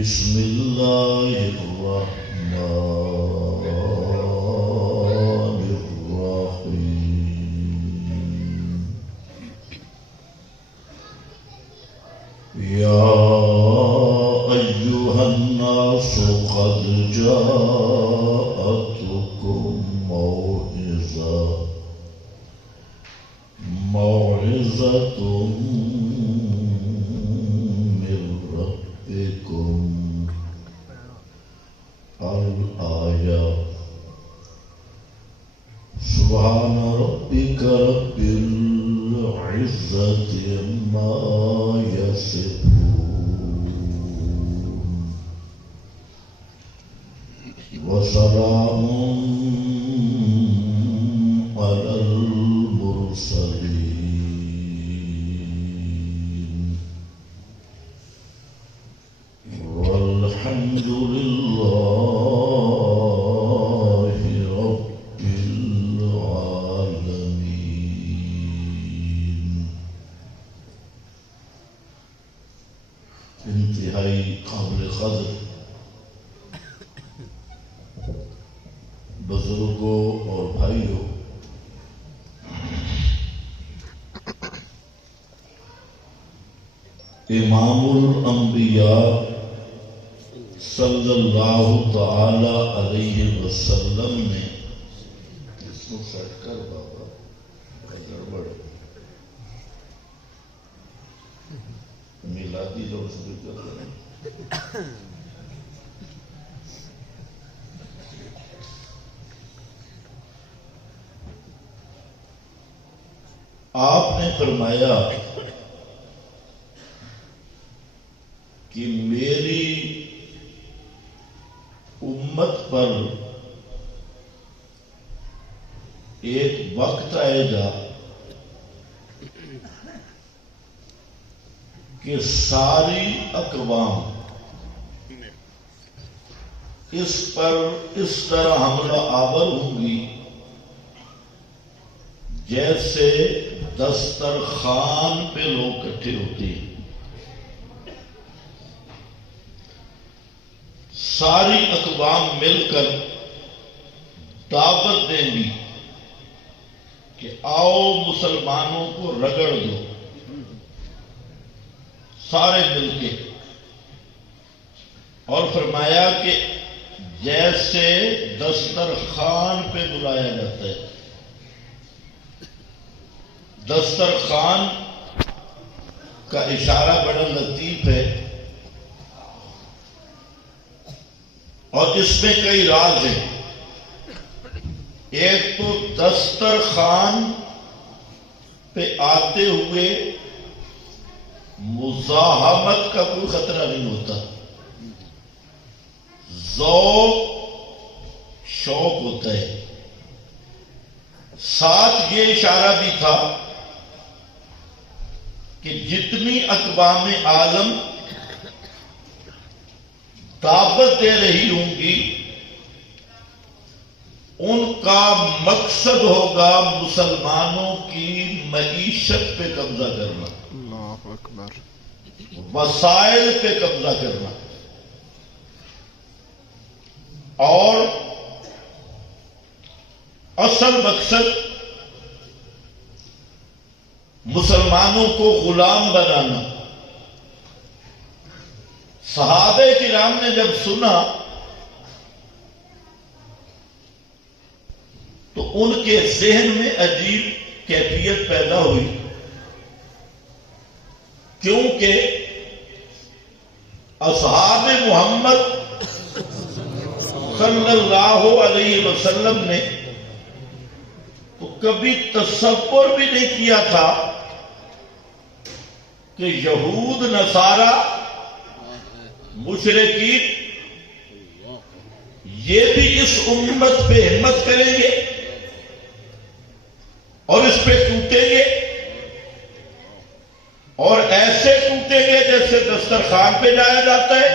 بسم الله الرحمن الرحيم يا أيها الناس قد جاءتكم موعظة من ربكم الآية سبحان ربك رب العزة عما يصفون وسلام على المرسلين والحمد لله رب العالمين. انتہائی قابل قدر بزرگوں اور بھائیوں، امام الانبیاء صلی اللہ تعالی علیہ وسلم نے اس کو سیٹ کر بابا گڑبڑ میلادی لوگ شروع کر رہے ہیں. آپ نے فرمایا کہ میری امت پر ایک وقت آئے گا کہ ساری اقوام اس پر اس طرح حملہ آور ہوں گی جیسے دسترخوان پہ لوگ اکٹھے ہوتے ہیں. ساری اقوام مل کر دعوت دیں گی کہ آؤ مسلمانوں کو رگڑ دو، سارے مل کے. اور فرمایا کہ جیسے دسترخوان پہ بلایا جاتا ہے. دسترخوان کا اشارہ بڑا لطیف ہے اور اس میں کئی راز ہیں. ایک تو دسترخوان پہ آتے ہوئے مزاحمت کا کوئی خطرہ نہیں ہوتا، ذوق شوق ہوتا ہے. ساتھ یہ اشارہ بھی تھا کہ جتنی اقوام عالم دعوت دے رہی ہوں گی ان کا مقصد ہوگا مسلمانوں کی معیشت پہ قبضہ کرنا، اللہ اکبر، وسائل پہ قبضہ کرنا، اور اصل مقصد مسلمانوں کو غلام بنانا. صحابہ کرام نے جب سنا تو ان کے ذہن میں عجیب کیفیت پیدا ہوئی، کیونکہ اصحاب محمد صلی اللہ علیہ وسلم نے تو کبھی تصور بھی نہیں کیا تھا کہ یہود نصارہ مشرکین یہ بھی اس امت پہ ہمت کریں گے اور اس پہ ٹوٹیں گے، اور ایسے ٹوٹیں گے جیسے دسترخوان پہ جایا جاتا ہے،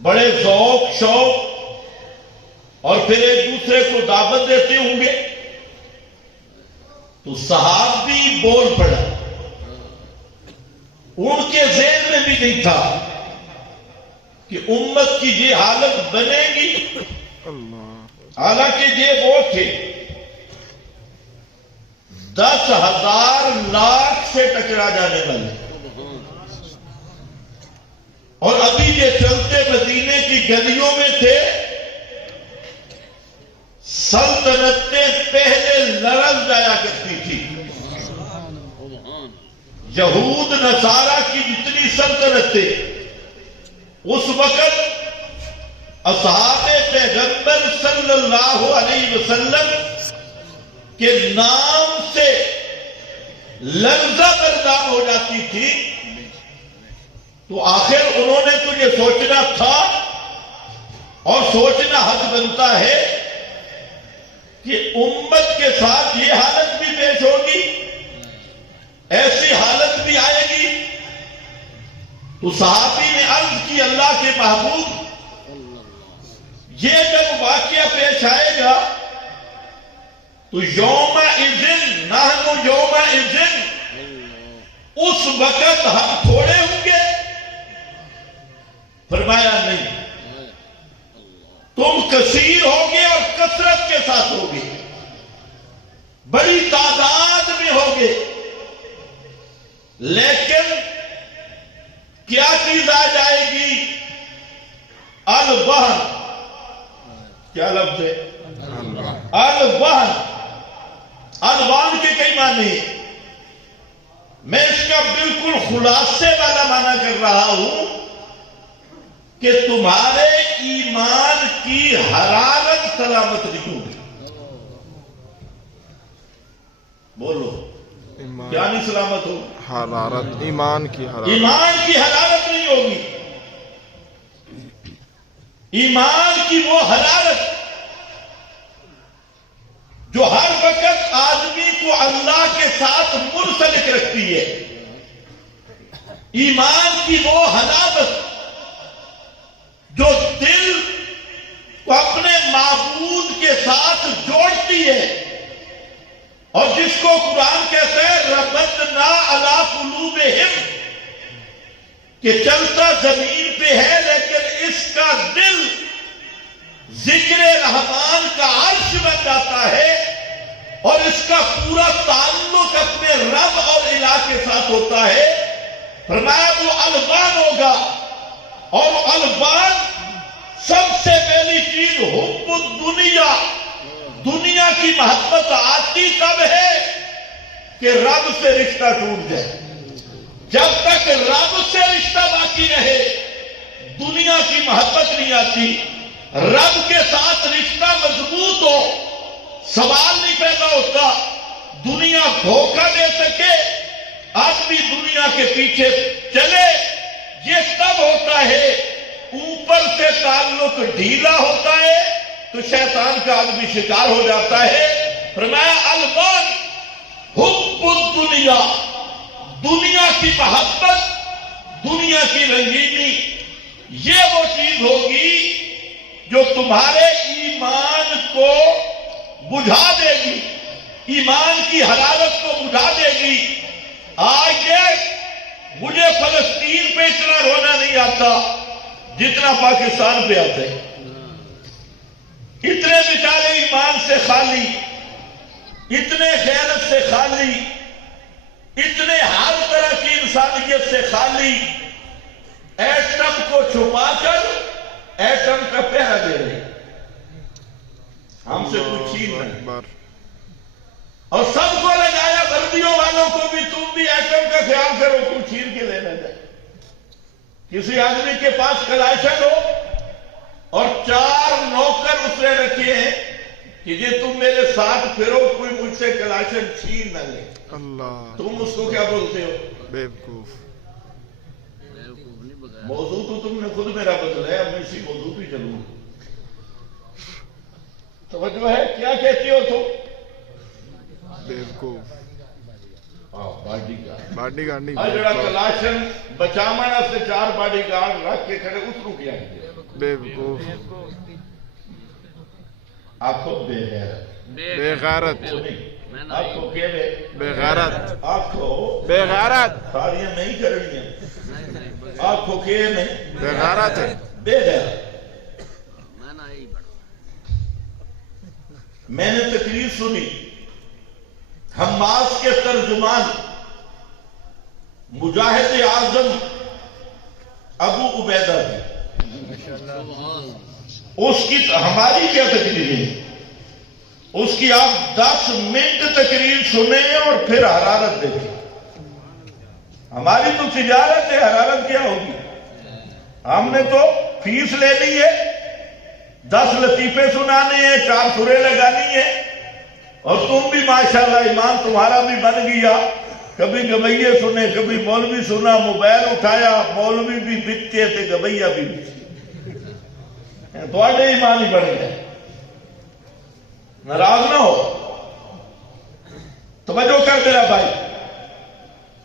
بڑے ذوق شوق، اور پھر ایک دوسرے کو دعوت دیتے ہوں گے۔ تو صحابی بول پڑا، ان کے ذہن میں بھی نہیں تھا کہ امت کی یہ حالت بنے گی، حالانکہ یہ وہ تھے 10,000 لاکھ سے ٹکرا جانے والے، اور ابھی یہ چلتے مدینے کی گلیوں میں تھے، سلطنتیں پہلے لرز جایا کرتی تھی۔ یہود نصارہ کی جتنی سلطنتیں اس وقت اصحاب پیغمبر صلی اللہ علیہ وسلم کے نام سے لرزہ بردار ہو جاتی تھی، تو آخر انہوں نے تو یہ سوچنا تھا اور سوچنا حق بنتا ہے کہ امت کے ساتھ یہ حالت بھی پیش ہوگی، ایسی حالت بھی آئے گی۔ تو صحابی نے عرض کی اللہ کے محبوب، یہ جب واقعہ پیش آئے گا تو یوم اذن نحن یوم اذن، اس وقت ہم تھوڑے ہوں گے؟ فرمایا نہیں، تم کثیر ہوگے اور کثرت کے ساتھ ہوگے، بڑی تعداد میں ہوگے، لیکن کیا چیز آ جائے گی؟ الوہن۔ کیا لفظ ہے؟ الوہن۔ الوان کے کئی معنی ہیں، میں اس کا بالکل خلاصے والا معنی کر رہا ہوں کہ تمہارے ایمان کی حرارت سلامت نہیں ہوگی۔ بولو، کیا نہیں سلامت ہوگی؟ حرارت، ایمان کی حرارت، ایمان کی حرارت نہیں ہوگی۔ ایمان کی وہ حرارت جو ہر وقت آدمی کو اللہ کے ساتھ منسلک رکھتی ہے، ایمان کی وہ حلاوت جو دل کو اپنے معبود کے ساتھ جوڑتی ہے، اور جس کو قرآن کہتا ہے ربطنا علی قلوبہم، کہ چلتا زمین پہ ہے لیکن اس کا دل ذکر رحمان کا عرش بن جاتا ہے، اور اس کا پورا تعلق اپنے رب اور الہ کے ساتھ ہوتا ہے۔ فرمایا وہ الوان ہوگا، اور الوان سب سے پہلی چیز حب الدنیا، دنیا کی محبت آتی تب ہے کہ رب سے رشتہ ٹوٹ جائے۔ جب تک رب سے رشتہ باقی رہے دنیا کی محبت نہیں آتی۔ رب کے ساتھ رشتہ مضبوط ہو، سوال نہیں پیدا ہوتا دنیا دھوکہ دے سکے، آدمی دنیا کے پیچھے چلے۔ یہ تب ہوتا ہے اوپر سے تعلق ڈھیلا ہوتا ہے تو شیطان کا آدمی شکار ہو جاتا ہے۔ فرمایا الوان حب الدنیا، دنیا کی محبت، دنیا کی رنگینی، یہ وہ چیز ہوگی جو تمہارے ایمان کو بجھا دے گی، ایمان کی حرارت کو بجھا دے گی۔ آج مجھے فلسطین پہ اتنا رونا نہیں آتا جتنا پاکستان پہ آتا ہے۔ اتنے بیچارے ایمان سے خالی، اتنے غیرت سے خالی، اتنے ہر طرح کی انسانیت سے خالی، ایٹم کو چھپا کر ایٹم کا پہرا دے رہے، ہم سے کچھ چھین رہے، اور سب کو لگایا بردیوں والوں کو بھی تم بھی ایٹم کا خیال کرو، تم چھین کے لینا جائے۔ کسی آدمی کے پاس کلاشن ہو اور 4 نوکر اس نے رکھے ہیں، کہ یہ تم میرے ساتھ پھرو کوئی مجھ سے کلاشن چھین نہ لے. اللہ تم اس کو کیا بولتے ہو؟ بیوقوف. موضوع تو تم نے خود میرا بدلا ہے، اب میں اسی موضوع پہ چلوں. توجہ ہے؟ کیا کہتی ہو تم؟ بیوقوف. Body guard. باڈی گارڈ نہیں، اور جڑا کلاشن بچامنا سے 4 باڈی گارڈ رکھ کے کھڑے اس کو کیا کہتے ہیں؟ بیوقوف. آنکھوں بے غیرت. بے غیرت. آنکھوں کے بے غیرت. آنکھوں بے غیرت. ساریاں نہیں کرنی ہیں. آنکھوں کے نہیں، بے غیرت ہے. بے غیرت. میں نے تقریر سنی، حماس کے ترجمان مجاہد اعظم ابو عبیدہ کی، اس کی ہماری کیا تقریر ہے، اس کی آپ 10 منٹ تقریر سنیں اور پھر حرارت دیکھیں. ہماری تو تجارت ہے، حرارت کیا ہوگی؟ ہم نے تو فیس لے لی ہے، 10 لطیفے سنانے ہیں، 4 سورے لگانی ہے. اور تم بھی ماشاءاللہ ایمان تمہارا بھی بن گیا، کبھی گویے سنے، کبھی مولوی سنا، موبائل اٹھایا، مولوی بھی بکتے تھے، گویا بھی تھوڑے ایمان ہی بڑھ گئے. ناراض نہ ہو، توجہ کر میرا بھائی.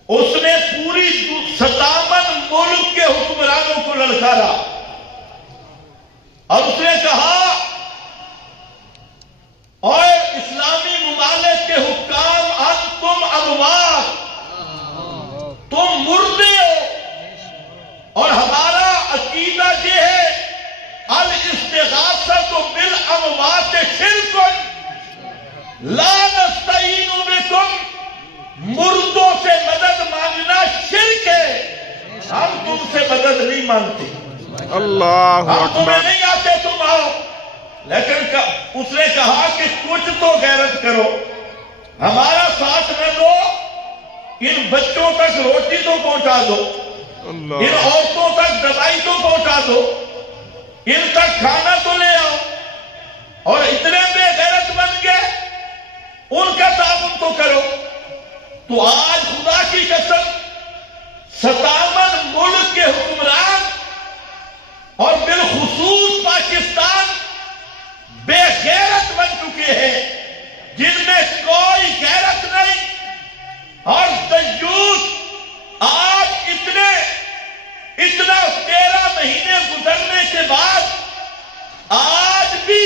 اس نے پوری 57 ملک کے حکمرانوں کو للکارا اور اس نے کہا اور اسلامی ممالک کے حکام، انتم اموات، تم مردے ہو، اور ہمارا عقیدہ یہ ہے الاستغاثۃ بالاموات شرک لا نستعین بکم، مردوں سے مدد مانگنا شرک ہے، ہم تم سے مدد نہیں مانگتے. اللہ ہم اکبر. تمہیں نہیں آتے، تم آؤ. لیکن اس نے کہا کہ کچھ تو غیرت کرو، ہمارا ساتھ نہ دو، ان بچوں تک روٹی تو پہنچا دو، ان اللہ. عورتوں تک دوائی تو پہنچا دو، ان تک کھانا تو لے آؤ. اور اتنے بے غیرت بن گئے، ان کا تعاون تو کرو. تو آج خدا کی قسم 57 ملک کے حکمران اور بالخصوص پاکستان بے غیرت بن چکے ہیں، جن میں کوئی غیرت نہیں. اور دیوس آج اتنا 13 مہینے گزرنے کے بعد آج بھی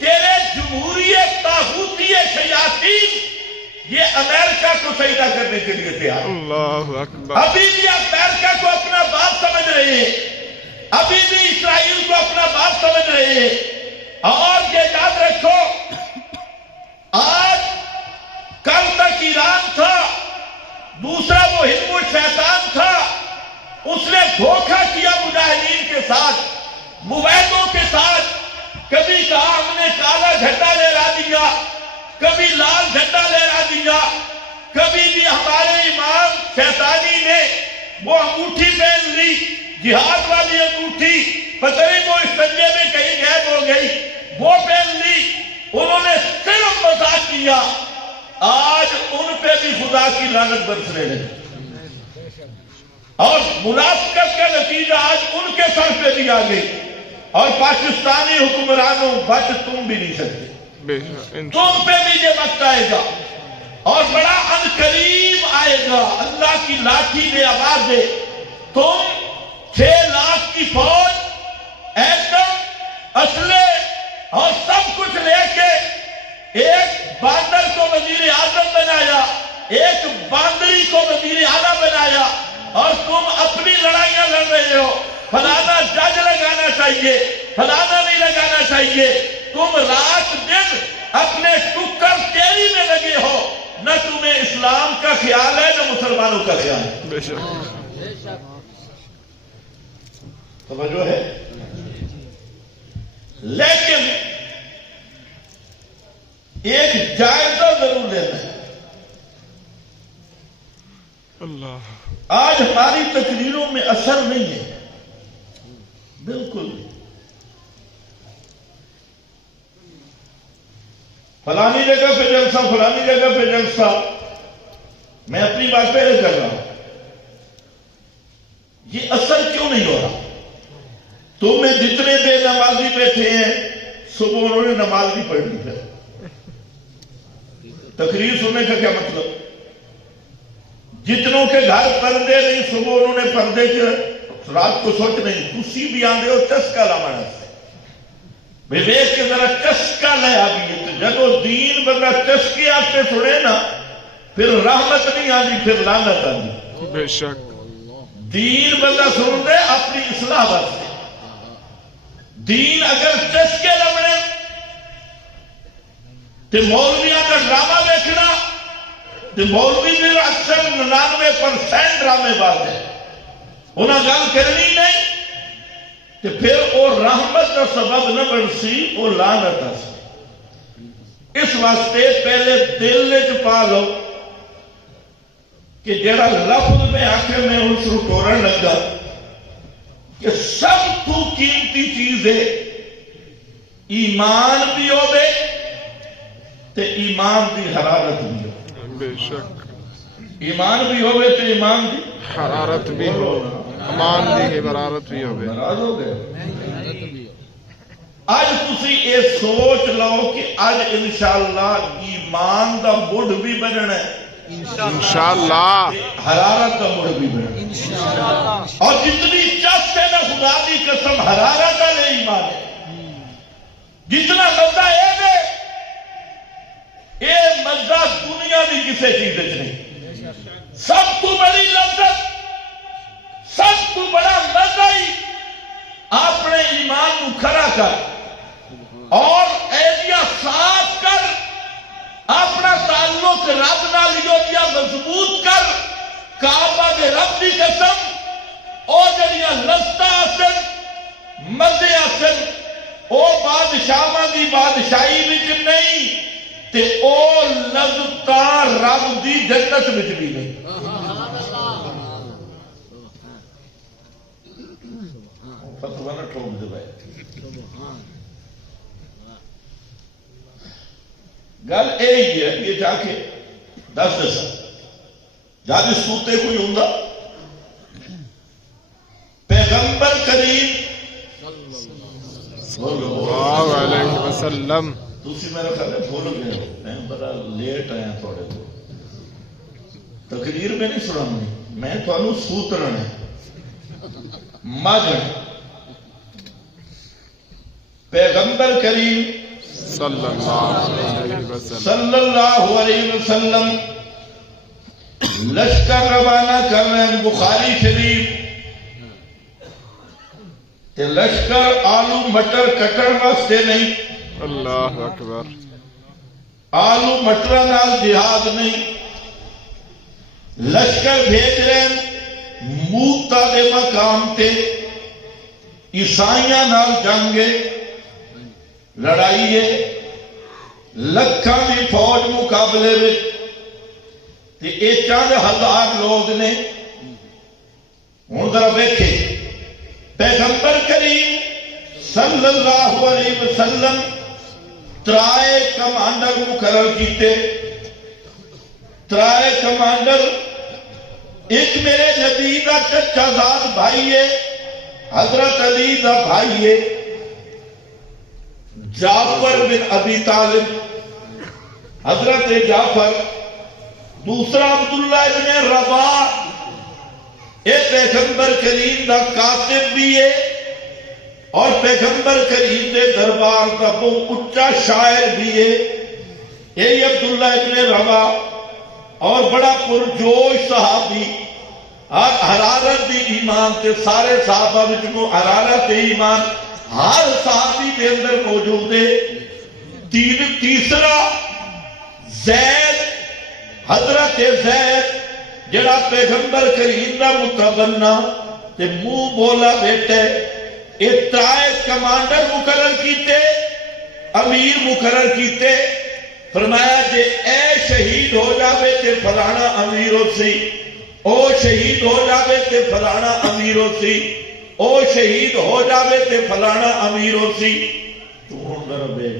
تیرے جمہوریت طاغوتی شیاطین یہ امریکہ کو سجدہ کرنے کے لیے تیار. اللہ اکبر. ابھی بھی امریکہ کو اپنا باپ سمجھ رہے ہیں، ابھی بھی اسرائیل کو اپنا باپ سمجھ رہے ہیں. اور یہ یاد رکھو، آج کل تک ایران تھا، دوسرا وہ حزب الشیطان تھا، اس نے دھوکہ کیا مجاہدین کے ساتھ، مویدوں کے ساتھ. کبھی کہا ہم نے کالا جھنڈا لہرا دیا، کبھی لال جھنڈا لہرا دیا، کبھی بھی ہمارے امام شیطانی نے وہ انگوٹھی پہن لی، جہاد والی انگوٹھی، پتہ نہیں وہ اس سنجے میں کہیں غائب ہو گئی، وہ پہن لی. انہوں نے صرف مذاق کیا. آج ان پہ بھی خدا کی لعنت برس رہے ہیں، اور منافقت کا نتیجہ آج ان کے سر پہ بھی آ گئی. اور پاکستانی حکمرانوں بچ تم بھی نہیں سکتے، تم پہ بھی یہ وقت آئے گا، اور بڑا عنقریب آئے گا. اللہ کی لاٹھی میں آواز دے، تم 6 لاکھ کی فوج، ایٹم، اسلحے اور سب کچھ لے کے ایک باندر کو وزیر اعظم بنایا، ایک باندری کو وزیر اعلیٰ بنایا، اور تم اپنی لڑائیاں لڑ رہے ہو. فلانا جج لگانا چاہیے، فلانا نہیں لگانا چاہیے. تم رات دن اپنے ٹکر تیری میں لگے ہو، نہ تمہیں اسلام کا خیال ہے نہ مسلمانوں کا خیال ہے. بے شک. توجہ ہے. لیکن ایک جائزہ ضرور لینا ہے. اللہ. آج ہماری تقریروں میں اثر نہیں ہے، بالکل نہیں. فلانی جگہ پہ جلسہ، فلانی جگہ پہ جلسہ. میں اپنی بات پہلے کر رہا ہوں، یہ اثر کیوں نہیں ہو رہا؟ تم میں جتنے بے نمازی بیٹھے ہیں صبح انہوں نے نماز نہیں پڑھنی ہے. تقریر سننے کا کیا مطلب؟ جتنوں کے گھر پردے نہیں صبح انہوں نے پردے کے رات کو سوچ نہیں. تسی بھی آندے ہو چسکا لانا سے ویویک کے ذرا چسکا لے آگئی. جب دین بندہ چسکے آتے سنے نا پھر رحمت نہیں آتی، پھر لعنت آتی. بے شک دین بندہ سن دے اپنی اصلاح واسطے. دین اگر چسکے لمنے تو مولویاں کا ڈرامہ دیکھنا، تو مولوی بھی اکثر 99% ڈرامے باز ہے، انہاں گل کرنی نہیں تو پھر وہ رحمت کا سبب نہ بن سی، وہ لعنت سی. اس واسطے پہلے دل وچ پا لو کہ جڑا لفظ میں آخر میں اس کو ٹورن لگا کہ سب تو قیمتی چیز ہے ایمان بھی ہو دے تے ایمان دی حرارت بھی ہو. بے شک ایمان بھی ہوئے تے ایمان دی حرارت بھی ہو، امان دی حرارت بھی ہو. ناراض ہو گئے. آج تسی یہ سوچ لو کہ آج انشاءاللہ ایمان دا مڑ بھی بننا ہے، انشاءاللہ حرارت کا مڑ بھی بننا. اور جتنی چست ہے نا خدا کی قسم حرارت کا لے ایمان ہے. جتنا مزہ ہے دے یہ مزہ دنیا کی کسی چیز نہیں. سب تو بڑی لذت، سب تو بڑا مزہ ہی اپنے ایمان کو کھڑا کر اور ایدیاں صاف کر، اپنا تعلق رب نال جو مضبوط کر. کعبہ دے رب دی قسم او جڑیاں لذتاں آسن مزے آسن او بادشاہاں دی بادشاہی وچ نہیں تے او لذتاں رب دی جنت وچ بھی نہیں. فتویٰ نہ ٹھوک دے بھائی. گل یہی ہے کہ جا کے دس جب سوتے کوئی ہوں گا پیغمبر کریم صلی اللہ علیہ وسلم. تسی میرا خیال ہے بھول گئے ہو، میں بڑا لیٹ آیا تھوڑے کو. تقریر میں نہیں سنانی، میں تھانوں سوترن ہے ماجن. پیغمبر کریم صلی صلی اللہ علیہ وسلم لشکر روانہ کر رہے ہیں. بخاری شریف تے لشکر آلو مٹر کٹر واسطے نہیں، اللہ اکبر. آلو مٹر نال جہاد نہیں. لشکر بھیج رہے ہیں موتا دے مقام تے عیسائیاں نال جنگے لڑائی ہے. لکھاں دی فوج مقابلے میں تے اے چند ہزار لوگ نے. ہوں ذرا دیکھے پیغمبر کریم صلی اللہ علیہ وسلم ترائے کمانڈر مقرر کیتے. ترائے کمانڈر، ایک میرے نبی کا چچا زاد بھائی ہے حضرت علی دا بھائی ہے جعفر بن ابی طالب، حضرت جعفر. دوسرا عبداللہ ابن رواح، ایک پیغمبر کریم دا کاتب بھی ہے اور پیغمبر کریم دے دربار کا بہت اچا شاعر بھی ہے. یہی عبداللہ ابن رواح اور بڑا پرجوش صحابی. حرارت دی ایمان تے سارے صحابہ وچوں حرارت دی ایمان ہر صحابی کے اندر موجود ہے. تیسرا زید، حضرت زید جڑا پیغمبر کریم دا متبنہ تے منہ بولا بیٹے. یہ ترائے کمانڈر مقرر کیتے، امیر مقرر کیتے. فرمایا جے اے شہید ہو جاوے تے فلانا امیر ہو سی، او شہید ہو جاوے تے فلانا امیر ہو سی، او شہید ہو جاوے تے فلانا امیر ہو سی. تو ہوں دربے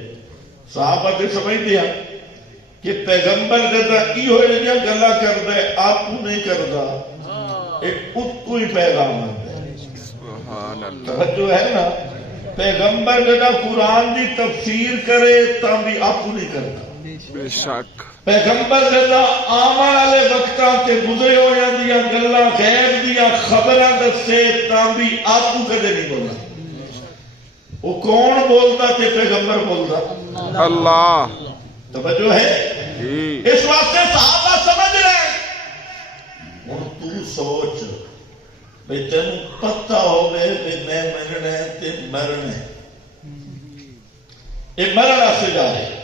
صحابہ تے سمجھ دیا کہ پیغمبر جدا ای ہوئے جا گلا کر دے آپ کو نہیں کر دا ایک اتکو ہی پیغام ہے توجہ ہے نا پیغمبر جدا قرآن دی تفسیر کرے تاں بھی آپ کو نہیں کرتا بے شک پیغمبر جدا آمن والے وقتاں تے گزرے ہو جاندیاں گلاں غیب دیاں خبراں دسے تاں بھی آپ کو کدے نہیں بولنا وہ کون بولتا تے پیغمبر بولتا اللہ توجہ ہے اس واسطے صحابہ سمجھ رہے ہیں ہن تو سوچ بھئی تینوں پتہ ہوگے کہ میں مرنا ہے تے مرنا ہے یہ مرنا سے جا رہے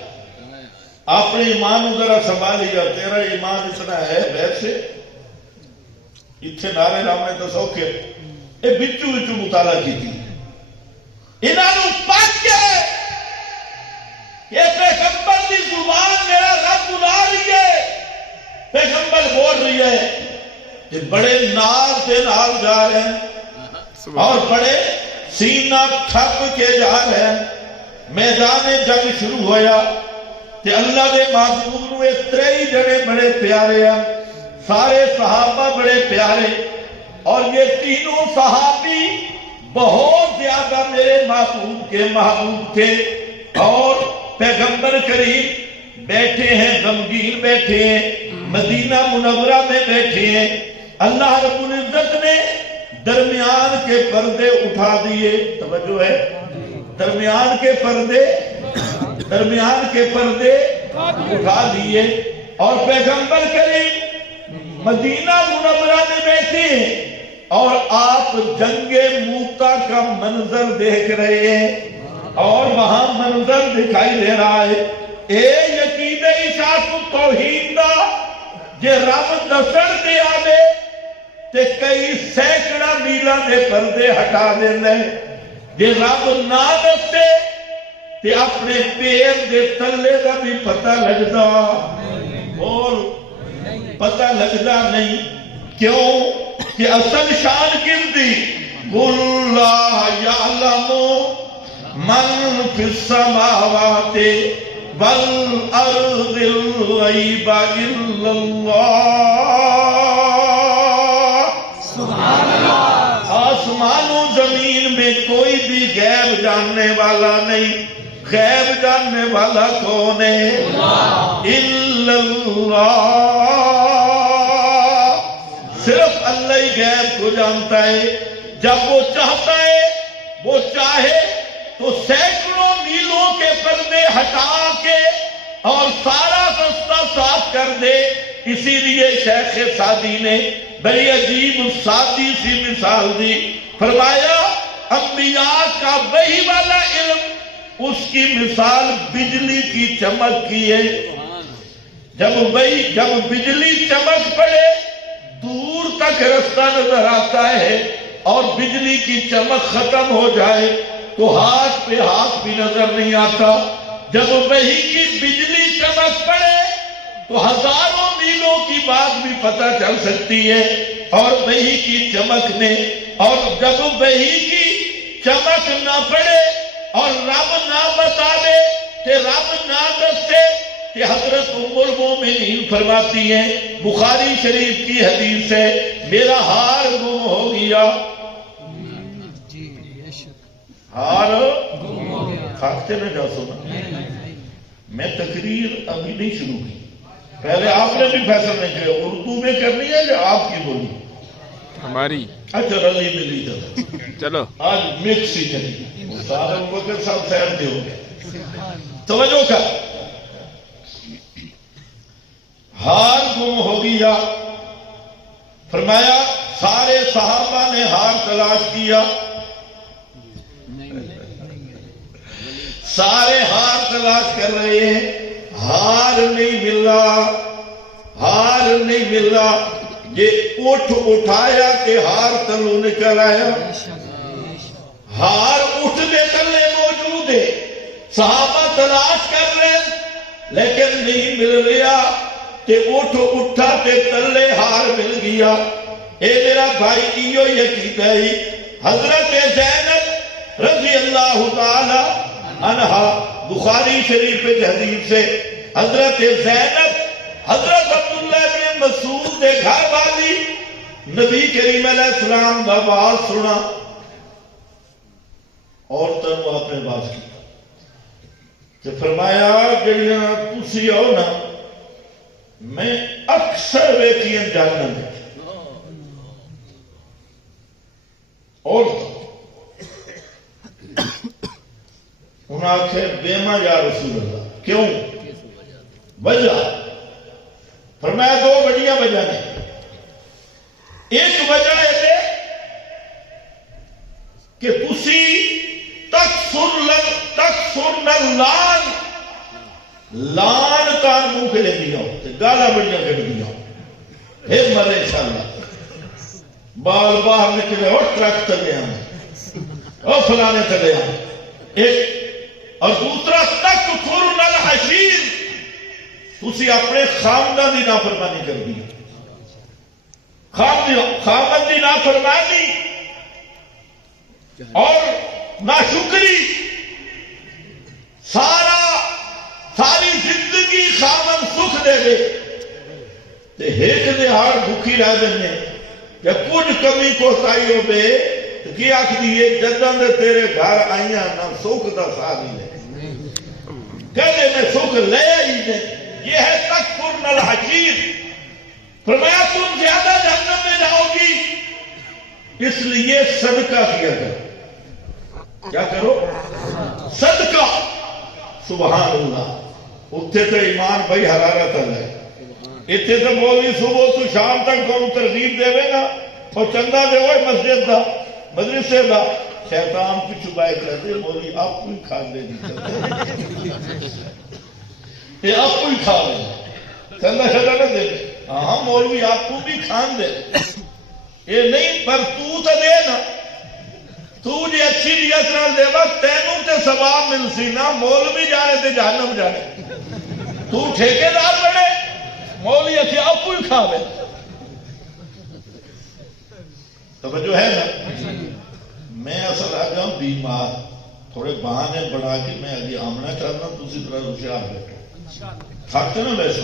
اپنے ایمان ذرا سنبھالیا تیرا ایمان اتنا ہے ویسے اتنے نعرے رامنے تو سوکھے یہ بچو مطالعہ کی تھی انہوں پاک کے یہ پیغمبر دی زبان میرا رب بلا رہی ہے پیغمبر بول رہی ہے کہ بڑے نال سے نال جا رہے ہیں اور بڑے سینہ تھک کے جا رہے ہیں میدان جنگ شروع ہویا کہ اللہ دے محبوب نو تریئی جڑے بڑے پیارے ہیں سارے صحابہ بڑے پیارے اور یہ تینوں صحابی بہت زیادہ میرے محبوب کے محبوب تھے اور پیغمبر کریم بیٹھے ہیں غمگین بیٹھے ہیں مدینہ منورہ میں بیٹھے ہیں اللہ رب العزت نے درمیان کے پردے اٹھا دیے توجہ ہے درمیان کے پردے اٹھا دیے اور پیغمبر کریم مدینہ منورہ میں بیٹھے ہیں اور آپ جنگ موتا کا منظر دیکھ رہے ہیں اور وہاں منظر دکھائی دے رہا ہے اے یقین اشاعت توحید دا جے رب دسر دے آدے تے کئی سینکڑا میلہ دے پردے ہٹا دے لے جے رب نہ دستے تے اپنے پیر دے تلے دا بھی پتہ لگدا اور پتہ لگدا نہیں کیوں کہ اصل شان کردی قُلْ لَا يَعْلَمُ مَنْ فِي السَّمَاوَاتِ وَالْأَرْضِ الْغَيْبَ إِلَّا اللَّهُ سبحان اللہ آسمان و زمین میں کوئی بھی غیب جاننے والا نہیں غیب جاننے والا کون ہے إِلَّا اللَّهُ صرف اللہ ہی غیب کو جانتا ہے جب وہ چاہتا ہے وہ چاہے تو سینکڑوں میلوں کے پردے ہٹا کے اور سارا رستہ صاف کر دے اسی لیے شیخ سعدی نے بڑی عجیب سادی سی مثال دی فرمایا انبیاء کا وحی والا علم اس کی مثال بجلی کی چمک کی ہے جب بجلی چمک پڑے دور تک رستہ نظر آتا ہے اور بجلی کی چمک ختم ہو جائے تو ہاتھ پہ ہاتھ بھی نظر نہیں آتا جب وحی کی بجلی چمک پڑے تو ہزاروں میلوں کی بات بھی پتہ چل سکتی ہے اور وحی کی چمک نے اور جب وحی کی چمک نہ پڑے اور رب نہ بتا دے کہ رب نہ دسے کہ حضرت ام المومنین فرماتی ہیں بخاری شریف کی حدیث ہے میرا ہار گم ہو گیا ہار کھاکتے میں جا سنا میں تقریر ابھی نہیں شروع کی پہلے آپ نے بھی فیصلہ نہیں کیا اردو میں کرنی ہے یا آپ کی بولی ہماری اچھا رلی ملی چلو آج مکس ہی چلی سارے وقت سب سیر دے ہو گئے توجہ کر ہار گم ہو گیا فرمایا سارے صحابہ نے ہار تلاش کیا سارے ہار تلاش کر رہے ہیں ہار نہیں ملا یہ اٹھایا کہ ہار تلو نکل آیا ہار اٹھنے تلے موجود ہے صحابہ تلاش کر رہے ہیں لیکن نہیں مل رہا کہ اٹھا تے تلے ہار مل گیا اے میرا بھائی ایو یقین ہے حضرت زینب رضی اللہ تعالی عنہا بخاری شریف پہ حدیث سے حضرت زینب حضرت عبداللہ بن مسعود دے گھر والی نبی کریم علیہ السلام دا آواز سنا عورتوں کو اپنے پاس کیا تو فرمایا جڑیاں تسی ہو نا میں اکثر ویکھیاں جاننا دے اور انہوں نے آکھے بیما یا رسول اللہ کیوں وجہ فرمایا دو بڑیاں وجہ نے ایک وجہ ہے کہ تسی تکسر لان کان منہ کے لے دیا گالا بڑیاں کٹ دیا پھر مرے انشاءاللہ بال باہر نکلے اور ٹرک چلے آئے اور فلانے چلے آئے ایک اور دوسرا تکفر الحشیر تسی اپنے خامدہ دی نافرمانی کر دی خامد دی نافرمانی اور ناشکری ساری زندگی خامد سکھ دے دے تے ہیک دے ہار بھوکی رہ دینے یا کچھ کمی کو تائی ہو بے تو کیا آکھ دیئے جدن دے تیرے گھر آئیاں نہ سکھ دا ساری لے کہنے میں سکھ لے ہی نہیں یہ ہے تکفر الحشیر فرمایا تم زیادہ جہنم میں جاؤ گی اس لیے صدقہ کیا کرو کیا کرو صدقہ سبحان اللہ اتھے تو ایمان بھائی حرارت ہے اتھے تو مولوی صبح تو شام تک کو ترغیب دے گا اور چندہ دے ہوئے مسجد دا مدرسے دا شیطان کی چبائے کرتے مولوی آپ کو ہی کھا دے دی یہ آپ کو ہی کھا دے چندہ شدہ نہ دے ہاں مولوی آپ کو بھی کھان دے یہ نہیں پر تو دے نا تو جی اچھی نیت نہ دے وقت تینوں تے ثواب مل سی نا مولوی جانے تے جہنم جانے تو ٹھیکے دار بنے مولوی اچھی آپ کو ہی کھا دے توجہ ہے نا میں اصل آگا بیمار تھوڑے بہانے بڑھا کے میں ابھی آمنا چاہتا ہوں دوسری طرح ہوشیار بیٹھو تھکتے نا ویسے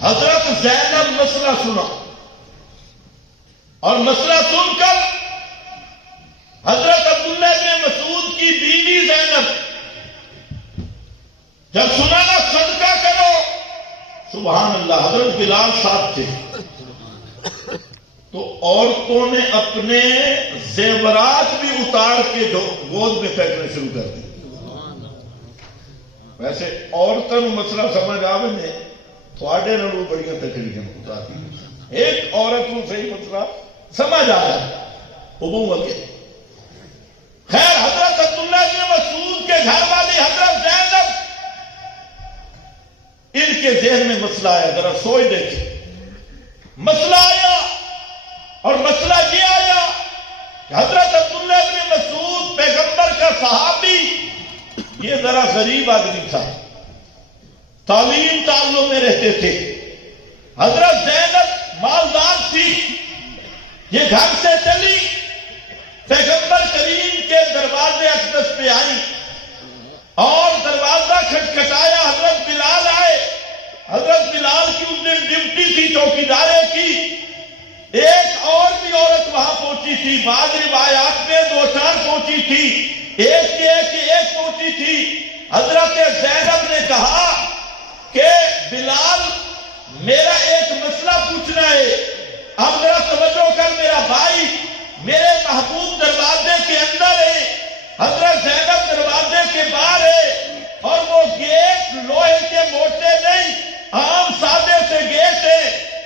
حضرت زینب مسئلہ سنا اور مسئلہ سن کر حضرت عبداللہ بن مسعود کی بیوی زینب جب سنا نا صدقہ کرو سبحان اللہ حضرت بلال صاحب تھے تو عورتوں نے اپنے زیورات بھی اتار کے گود میں پھینکنے شروع کر دی ویسے عورتوں مسئلہ سمجھ آوے نے تھوڑے نالوں بڑیاں تکلیفاں اتار دی ایک عورت کو صحیح مسئلہ سمجھ آیا ابو کے خیر حضرت عبداللہ بن مسعود کے گھر والی حضرت زینب ان کے ذہن میں مسئلہ آیا ذرا سوچ دیکھیں مسئلہ آیا اور مسئلہ یہ آیا کہ حضرت عبداللہ بن مسعود پیغمبر کا صحابی یہ ذرا غریب آدمی تھا تعلیم تعلم میں رہتے تھے حضرت زینب مالدار تھی یہ گھر سے چلی پیغمبر کریم کے دروازے اقدس پہ آئی اور دروازہ کھٹکھٹایا حضرت بلال آئے حضرت بلال کی اس دن ڈیوٹی تھی چوکیدارے کی ایک اور بھی عورت وہاں پہنچی تھی بعض روایات میں 2-4 پہنچی تھی ایک پہنچی تھی حضرت زینب نے کہا کہ بلال میرا ایک مسئلہ پوچھنا ہے اب ذرا توجہ کر میرا بھائی میرے محبوب دروازے کے اندر ہے حضرت زینب دروازے کے باہر ہے اور وہ گیٹ لوہے کے موٹے نہیں عام سادے سے گیٹ ہے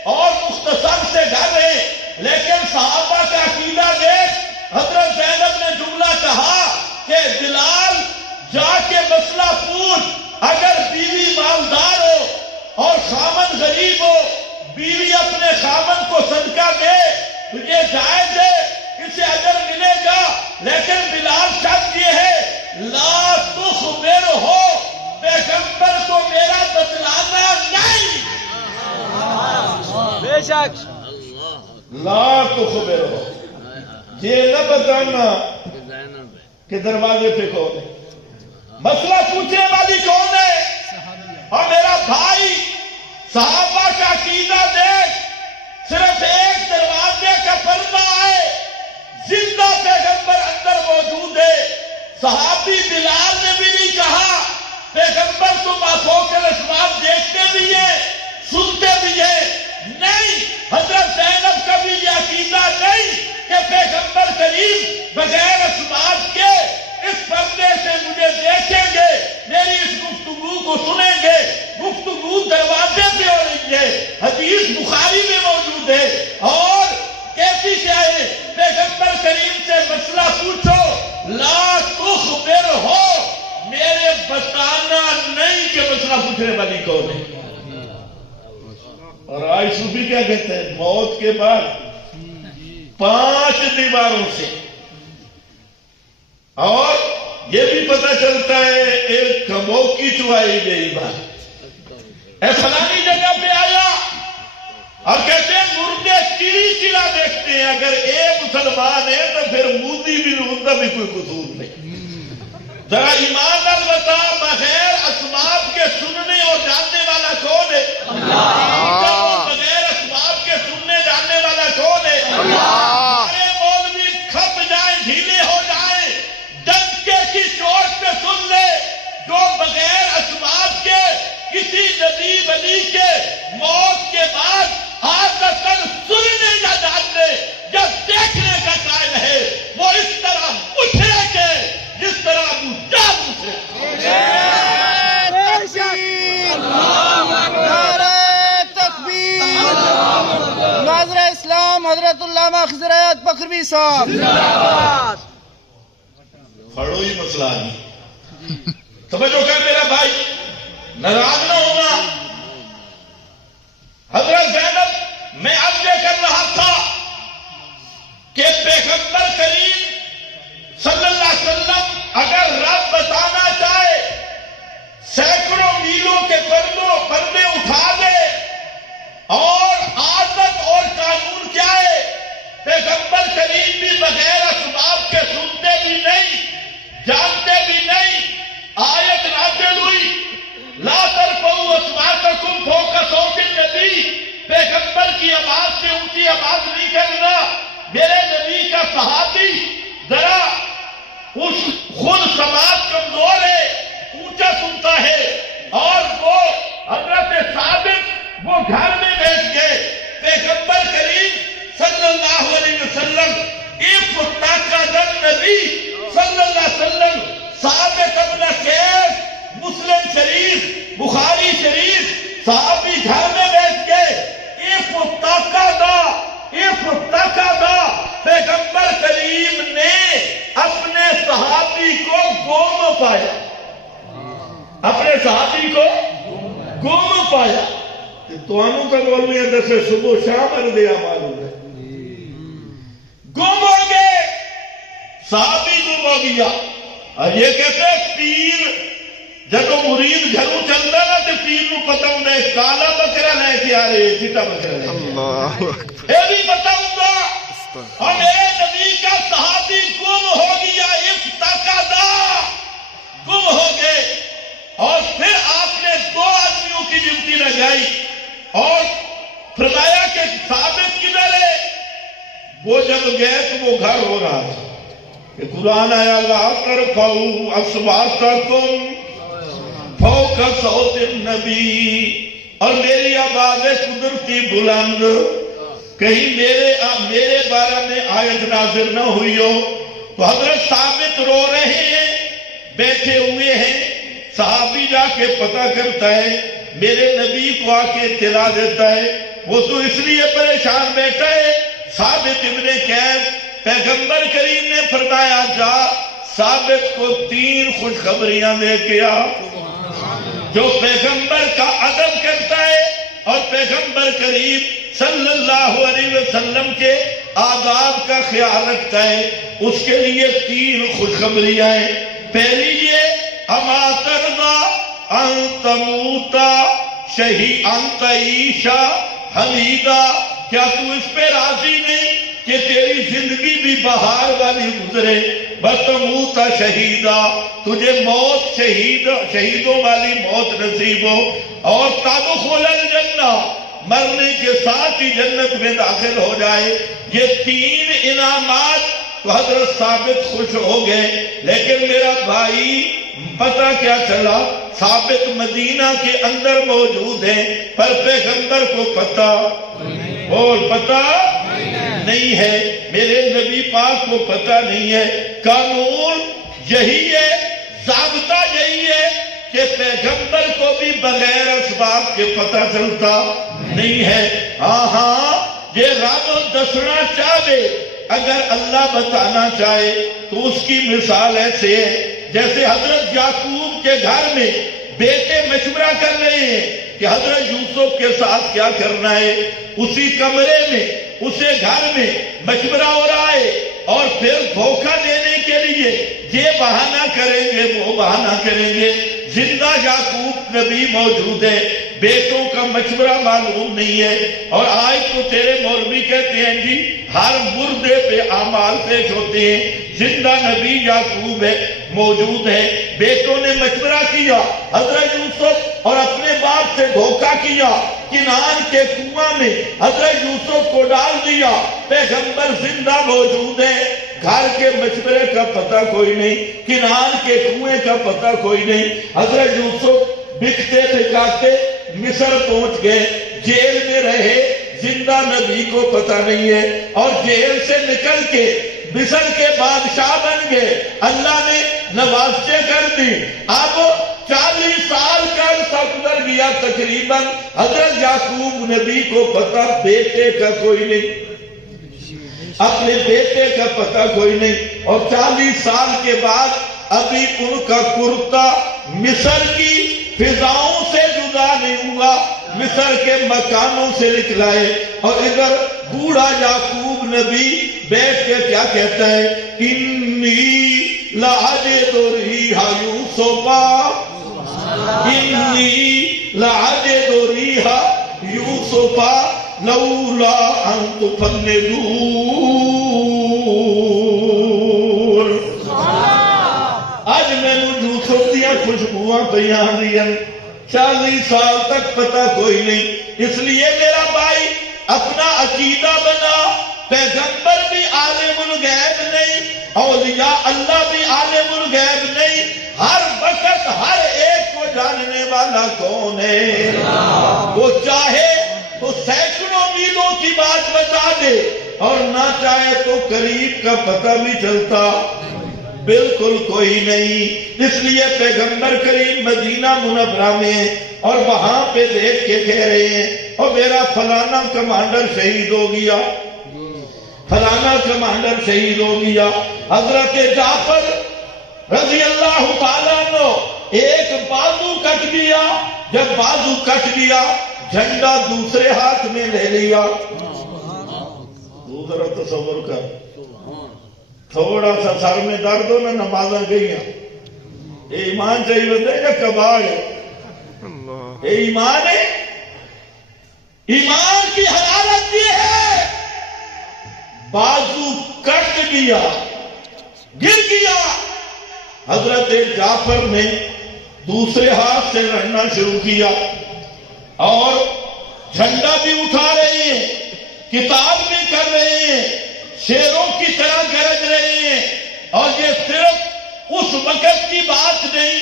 اور مختصر سے گھر ہے لیکن صحابہ کا عقیدہ دیکھ حضرت زینب نے جملہ کہا کہ بلال جا کے مسئلہ پوچھ اگر بیوی مالدار ہو اور خامن غریب ہو بیوی اپنے خامن کو صدقہ دے تو یہ جائز ہے اسے اجر ملے گا لیکن بلال شرط یہ ہے لا تخبر ہو پیغمبر کو میرا بتلانا نہیں بے شک لا تخبر ہو یہ نہ بتانا کہ دروازے پہ کھولے مسئلہ پوچھنے والی کون ہے؟ اور میرا بھائی صحابہ کا عقیدہ دیکھ، صرف ایک دروازے کا پردہ ہے، زندہ پیغمبر اندر موجود ہے۔ صحابی بلال نے بھی نہیں کہا پیغمبر تم فوق الاسمان دیکھتے بھی ہیں، سنتے بھی ہیں، نہیں۔ حضرت زینب کا بھی یہ عقیدہ نہیں کہ پیغمبر کریم بغیر اسماعت کے اس پردے سے مجھے دیکھیں گے، میری اس گفتگو کو سنیں گے۔ گفتگو دروازے پہ ہو رہی ہے، حدیث بخاری میں موجود ہے، اور کیسی کیا ہے؟ پیغمبر کریم سے مسئلہ پوچھو، لا تخبر ہو، میرے بتانا نہیں کہ مسئلہ پوچھنے والی کون ہے۔ اور آج صوفی کیا کہتے ہیں؟ موت کے بعد 5 دیواروں سے، اور یہ بھی پتہ چلتا ہے ایک کمو کی چوائی گئی بات، اے فلانی جگہ پہ آیا، اور کہتے ہیں مردے چیری چلا دیکھتے ہیں، اگر ایک مسلمان ہے تو پھر مودی بھی روندہ بھی کوئی قصور نہیں۔ ذرا ایمان دار بتا، بغیر اسباب کے سننے اور جاننے والا کون ہے؟ بغیر اسباب کے سننے جاننے والا کون ہے؟ سارے مولوی کھپ جائیں، ڈھیلے ہو جائیں، ڈنکے کی چوٹ پہ سن لے، جو بغیر اسباب کے کسی نبی ولی کے موت کے بعد آقاتاً سننے یا جاننے یا دیکھنے کا قائل ہے، وہ اس طرح اٹھے کہ جس طرح ابو جہل اٹھے۔ نعرہ تکبیر، ناظر اسلام حضرت علامہ خضر حیات بکروی صاحب۔ پڑھو ہی مسئلہ نہیں، سمجھو کہ میرا بھائی ناراض نہ ہونا۔ حضرت زینب میں عرض کر رہا تھا کہ پیغمبر کریم صلی اللہ علیہ وسلم اگر رب بتانا چاہے، سینکڑوں میلوں کے پردے اٹھا دے، اور عادت اور قانون کیا ہے؟ پیغمبر کریم بھی بغیر اسباب کے سنتے بھی نہیں، جانتے بھی نہیں۔ آیت نازل ہوئی، لا ترفعوا اصواتکم فوق صوت النبی، پیغمبر کی آواز سے اونچی آواز نہیں کرنا۔ میرے نبی کا صحابی ذرا اس خود سماعت کمزور ہے، اونچا سنتا ہے، اور وہ حضرت ثابت وہ گھر میں بیٹھ گئے، پیغمبر کریم صلی اللہ علیہ وسلم نبی صلی اللہ علیہ وسلم ثابت ابن قیس، مسلم شریف، بخاری شریف، صحابی گھر میں بیٹھ گئے، پیغمبر کریم نے اپنے صحابی کو گم پایا، اپنے صحابی کو گم پایا۔ تو انہوں کا بولنے ہیں جیسے صبح شام اردیا معلوم ہے، گم ہو گئے، صحابی گم ہو گیا۔ اور یہ کہتے ہیں پیر جب مرید گھروں چلتا نا تو پیر کو پتہ ہوں گا کالا بکرا لے کے آ رہے چیٹا بکرا لے کے، یہ بھی پتہ ہوں گا۔ اور میرے نبی کا صحابی گم ہو گیا، افتقدا، گم ہو گئے۔ اور پھر آپ نے 2 آدمیوں کی ڈیوٹی لگائی اور فرمایا کہ ثابت کدھر ہے؟ وہ جب گئے تو وہ گھر ہو رہا تھا کہ قرآن آیا لا ترفعوا اصواتکم فوق صوت النبی، اور میری آواز قدرتی بلند کہیں میرے بارے میں آیت نازل نہ ہوئی ہو۔ تو حضرت ثابت رو رہے ہیں، بیٹھے ہوئے ہیں، صحابی جا کے پتہ کرتا ہے، میرے نبی کو آ کے اطلاع دیتا ہے، وہ تو اس لیے پریشان بیٹھا ہے۔ ثابت ابن قیس، پیغمبر کریم نے فرمایا جا ثابت کو 3 خوشخبریاں دے کے آ۔ جو پیغمبر کا ادب کرتا ہے اور پیغمبر کریم صلی اللہ علیہ وسلم کے آداب کا خیال رکھتا ہے، اس کے لیے 3 خوشخبریاں ہیں۔ پہلی یہ اما ترضا ان تموتا شہی ان تعیشا حمیدا، کیا تو اس پہ راضی نہیں کہ تیری زندگی بھی بہار والی گزرے، بتموت شہیدا، تجھے موت شہیدوں والی موت نصیب ہو، اور تدخل الجنہ، مرنے کے ساتھ ہی جنت میں داخل ہو جائے۔ یہ 3 انعامات تو حضرت ثابت خوش ہو گئے، لیکن میرا بھائی پتہ کیا چلا؟ ثابت مدینہ کے اندر موجود ہیں، پر پیغمبر کو پتہ نہیں ہے، میرے نبی پاک کو پتہ نہیں ہے۔ قانون یہی ہے، ضابطہ یہی ہے کہ پیغمبر کو بھی بغیر اسباب کے پتہ چلتا نہیں ہے۔ یہ رب دسنا چاہے، اگر اللہ بتانا چاہے تو اس کی مثال ایسے ہے جیسے حضرت یعقوب کے گھر میں بیٹے مشورہ کر رہے ہیں کہ حضرت یوسف کے ساتھ کیا کرنا ہے، اسی کمرے میں اسے گھر میں مشورہ ہو رہا ہے، اور پھر دھوکہ دینے کے لیے یہ بہانہ کریں گے وہ بہانہ کریں گے۔ زندہ یعقوب نبی موجود ہے، بیٹوں کا مشورہ معلوم نہیں ہے، اور آج تو تیرے مولوی کہتے ہیں جی ہر مردے پہ اعمال پیش ہوتے ہیں۔ زندہ نبی یعقوب ہے، موجود ہے، بیٹوں نے مشورہ کیا حضرت یوسف، اور اپنے باپ سے دھوکہ کیا، کنعان کے کنواں میں حضرت یوسف کو ڈال دیا۔ پیغمبر زندہ موجود ہے، گھر کے مشورے کا پتہ کوئی نہیں، کنعان کے کنویں کا پتہ کوئی نہیں۔ حضرت یوسف بکتے بکاتے مصر پہنچ گئے، جیل میں رہے، زندہ نبی کو پتہ نہیں ہے، اور جیل سے نکل کے مصر کے بادشاہ بن گئے، اللہ نے نوازشیں کر دی۔ اب 40 سال کا عرصہ گزر گیا تقریباً، حضرت یعقوب نبی کو پتہ بیٹے کا کوئی نہیں، اپنے بیٹے کا پتہ کوئی نہیں، اور 40 سال کے بعد ابھی ان کا کرتا مصر کی فضاؤں سے جدا نہیں ہوا، مصر کے مکانوں سے نکلائے، اور ادھر بوڑھا یعقوب نبی بیٹھ کے کیا کہتا ہے؟ انی لأجد ریح یوسفا، انی لأجد ریح یوسفا لولا ان تفندون۔ آج میں نے یوسف دیا خوشبوئیں بیان دیا، 40 سال تک پتہ کوئی نہیں۔ اس لیے میرا بھائی اپنا عقیدہ بنا، پیغمبر بھی عالم الغیب نہیں، اولیاء اللہ بھی عالم الغیب نہیں، ہر وقت ہر ایک کو جاننے والا کون ہے؟ وہ چاہے تو سینکڑوں میلوں کی بات بتا دے، اور نہ چاہے تو قریب کا پتہ بھی چلتا بالکل کوئی نہیں۔ اس لیے پیغمبر کریم مدینہ منورہ میں، اور وہاں پہ دیکھ کے کہہ رہے ہیں اور میرا فلانا کمانڈر شہید ہو گیا، فلانا کمانڈر شہید ہو گیا۔ حضرت جعفر رضی اللہ تعالیٰ عنہ ایک بازو کٹ گیا، جب بازو کٹ گیا جھنڈا دوسرے ہاتھ میں لے لیا۔ دوسرا تصور کر، تھوڑا سا سر میں درد ہو نہ نمازاں گئیاں، اے ایمان چاہیے بندے یا کباڑ ہے؟ اے ایمان ہے؟ ایمان کی حرارت یہ ہے، بازو کٹ گیا، گر گیا، حضرت جعفر نے دوسرے ہاتھ سے لڑنا شروع کیا، اور جھنڈا بھی اٹھا رہے ہیں، کتاب بھی کر رہے ہیں، شیروں کی طرح گرج رہے ہیں۔ اور یہ صرف اس وقت کی بات نہیں،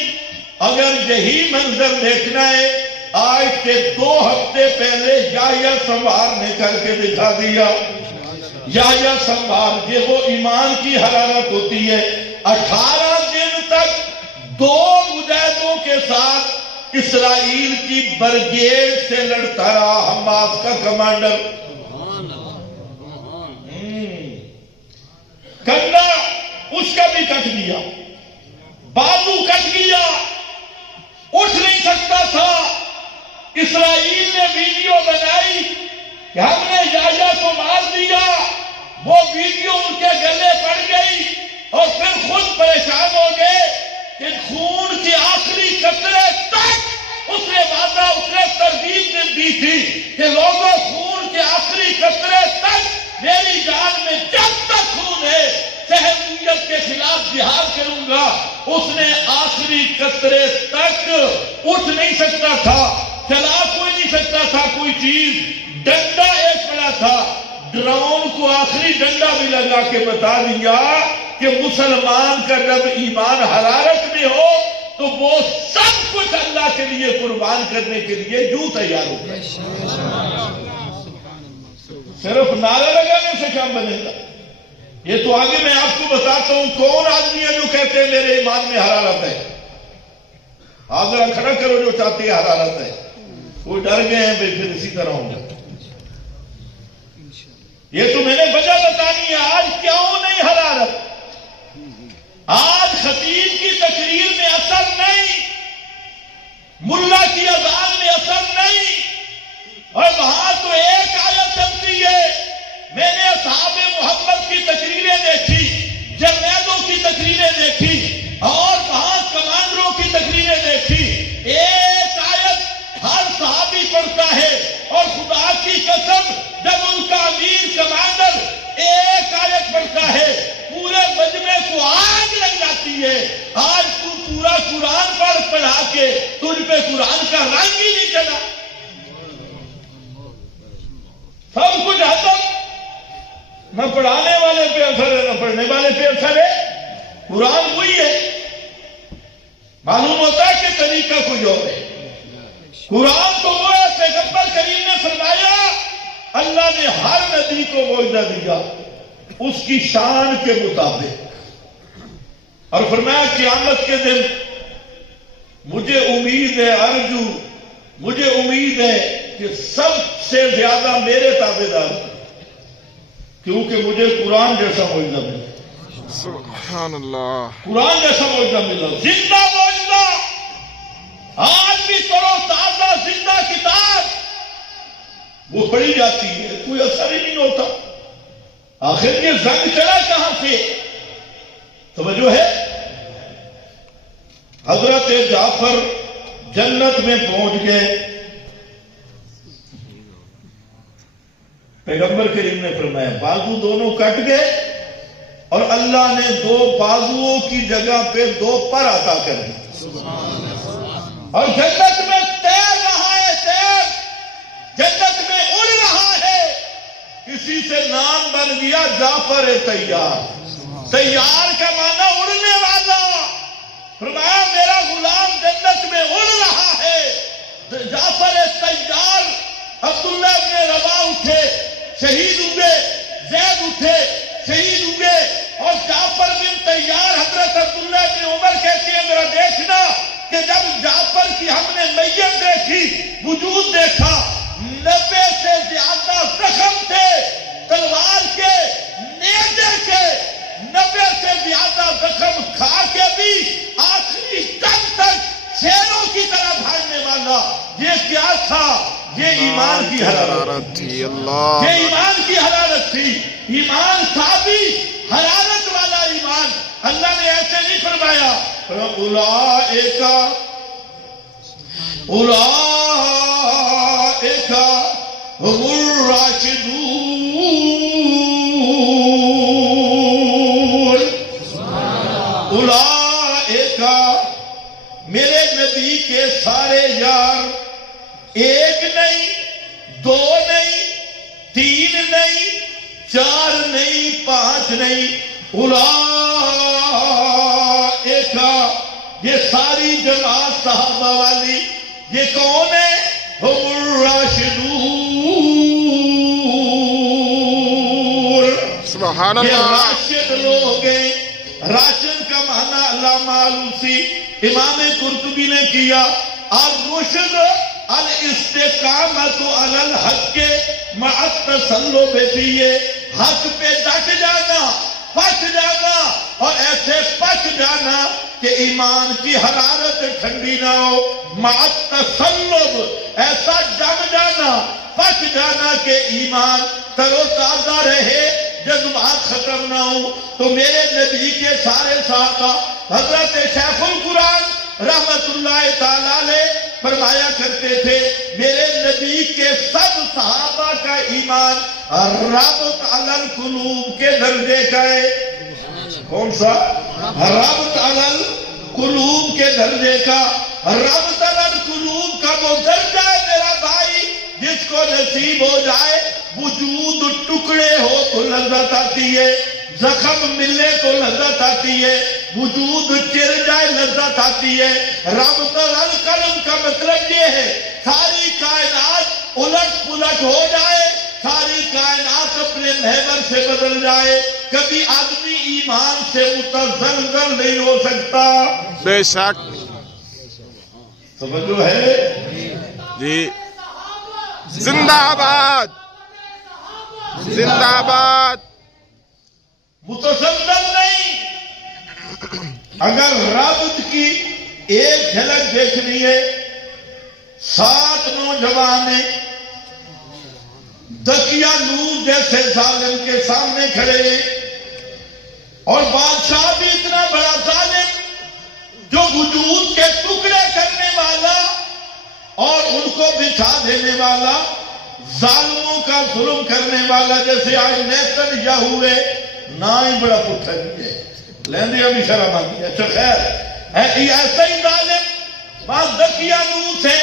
اگر یہی منظر دیکھنا ہے، آج سے 2 ہفتے پہلے یحییٰ سموار نے کر کے دکھا دیا۔ یحییٰ سموار، یہ وہ ایمان کی حرارت ہوتی ہے۔ 18 دن تک 2 مجاہدوں کے ساتھ اسرائیل کی برگیڈ سے لڑتا رہا حماس کا کمانڈر۔ کندھا اس کا بھی کٹ گیا، بازو کٹ گیا، اٹھ نہیں سکتا تھا۔ اسرائیل نے ویڈیو بنائی کہ ہم نے یحییٰ کو مار دیا، وہ ویڈیو ان کے گلے پڑ گئی، اور پھر خود پریشان ہو گئے کہ خون کی آخری قطرے تک اس نے وعدہ، اس نے ترغیب دی تھی کہ لوگوں خون کے آخری قطرے تک میری جان میں جب تک خون ہے صہیونیت کے خلاف جہاد کروں گا. اس نے آخری قطرے تک اٹھ نہیں سکتا تھا, چلا کوئی نہیں سکتا تھا کوئی چیز, ڈنڈا ایک بڑا تھا, ڈرون کو آخری ڈنڈا بھی لگا کے بتا دیا کہ مسلمان کا جب ایمان حرارت میں ہو تو وہ سب کچھ اللہ کے لیے قربان کرنے کے لیے یوں تیار ہو جائے. صرف نعرہ لگانے سے کام بنے گا؟ یہ تو آگے میں آپ کو بتاتا ہوں کون آدمی ہے جو کہتے ہیں میرے ایمان میں حرارت ہے. آپ ذرا کھڑا کرو جو چاہتے ہیں حرارت ہے. وہ ڈر گئے ہیں بھائی پھر اسی طرح ہوں گے. یہ تو میں نے وجہ بتانی ہے آج کیوں نہیں حرارت. آج خطیب کی تقریر میں اثر نہیں, ملا کی اذان میں اثر نہیں, اور وہاں تو ایک آیت چلتی ہے. میں نے اصحاب محمد کی تقریریں دیکھی, جرنیلوں کی تقریریں دیکھی, اور وہاں کمانڈروں کی تقریریں دیکھی. ایک آیت ہر صحابی پڑھتا ہے, اور خدا کی قسم جب ان کا امیر کمانڈر ایک آیت پڑھتا ہے پورے مجمع کو آگ لگ جاتی ہے. آج تو پورا قرآن پڑھا کے تجھ پہ قرآن کا رنگ ہی نہیں چلا. سب کچھ ختم, نہ پڑھانے والے پہ اثر ہے نہ پڑھنے والے پہ اثر ہے. قرآن وہی ہے, معلوم ہوتا ہے کہ طریقہ کوئی اور ہے. قرآن تو وہ ہے, پیغمبر کریم نے فرمایا اللہ نے ہر نبی کو معجزہ دیا اس کی شان کے مطابق, اور فرمایا قیامت کے دن مجھے امید ہے, ارجو مجھے امید ہے کہ سب سے زیادہ میرے تابعدار, کیونکہ مجھے قرآن جیسا معجزہ ملا. سبحان اللہ. قرآن جیسا معجزہ ملا, زندہ معجزہ. آج بھی کرو تازہ زندہ کتاب, وہ پڑھی جاتی ہے, کوئی اثر ہی نہیں ہوتا. آخر یہ زنگ چلا کہاں سے؟ توجہ ہے. حضرت جعفر جنت میں پہنچ گئے. پیغمبر کریم نے فرمایا بازو دونوں کٹ گئے, اور اللہ نے دو بازوؤں کی جگہ پہ دو پر عطا کر دی, اور جنت میں تیر رہا ہے, تیر جنت میں اڑ رہا ہے. کسی سے نام بن گیا جعفر تیار. تیار کا معنی اڑنے والا. فرمایا میرا غلام جنت میں اڑ رہا ہے. جعفر تیار. عبداللہ بن رواحہ اٹھے, شہید ہوئے. زید اٹھے, شہید ہوئے. اور جعفر بن تیار حضرت عبداللہ بن عمر کہتے ہیں میرا دیکھنا کہ جب جعفر کی ہم نے میت دیکھی, وجود دیکھا, 90 سے زیادہ زخم تھے تلوار کے, نیزے کے. 90 سے زیادہ زخم کھا کے بھی آخری دم تک شیروں کی طرح بھاگنے والا. یہ کیا تھا؟ یہ ایمان کی حرارت تھی. اللہ, یہ ایمان کی حرارت تھی. ایمان تھا بھی حرارت والا ایمان. اللہ نے ایسے نہیں فرمایا اولئک هم الراشدون. اولئک میرے نبی کے سارے یار, ایک نہیں, دو نہیں, تین نہیں, چار نہیں, پانچ نہیں. اولئک یہ ساری جماعت صحابہ والی, یہ کون ہے؟ هم الراشدون. سبحان یہ اللہ. راشد لوگ ہیں. راشد کا معنی علامہ آلوسی امام قرطبی نے کیا, الرشد الاستقامت علی الحق مع التسلط فیہ, حق پہ ڈٹ جانا, پک جانا, اور ایسے پک جانا کہ ایمان کی حرارت ٹھنڈی نہ ہو. مع التسلط ایسا جم جانا, پک جانا کہ ایمان تر و تازہ رہے, جذبات ختم نہ ہو. تو میرے نبی کے سارے صحابہ, حضرت شیخ القرآن رحمت اللہ تعالی علیہ فرمایا کرتے تھے میرے نبی کے سب صحابہ کا ایمان ربط علی القلوب کے درجے کا ہے. کون سا؟ ربط علی القلوب کے درجے کا. ربط علی القلوب کا وہ درجہ ہے میرا بھائی جس کو نصیب ہو جائے وجود ٹکڑے ہو تو لذت آتی ہے، زخم ملے تو لذت آتی ہے، وجود چر جائے لذت آتی ہے. ربط علی القلب کا مطلب یہ ہے ساری کائنات الٹ پلٹ ہو جائے، ساری کائنات اپنے محور سے بدل جائے، کبھی آدمی ایمان سے متزلزل نہیں ہو سکتا. بے شک سمجھو ہے جی. زندہ آباد، زندہ آباد. متزلزل نہیں. اگر ربط کی ایک جھلک دیکھنی ہے، 7 نوجوان ہیں دکیا نور جیسے ظالم کے سامنے کھڑے ہیں، اور بادشاہ بھی اتنا بڑا ظالم جو وجود کے ٹکڑے کرنے والا اور ان کو بچھا دینے والا، ظالموں کا ظلم کرنے والا، جیسے آج نیتن یا ہوئے نہ ہی بڑا پتھر ہے لیندے ابھی شرم آتی ہے. اچھا خیر ہے ایسا ہی ظالم بعض دکیا نور سے،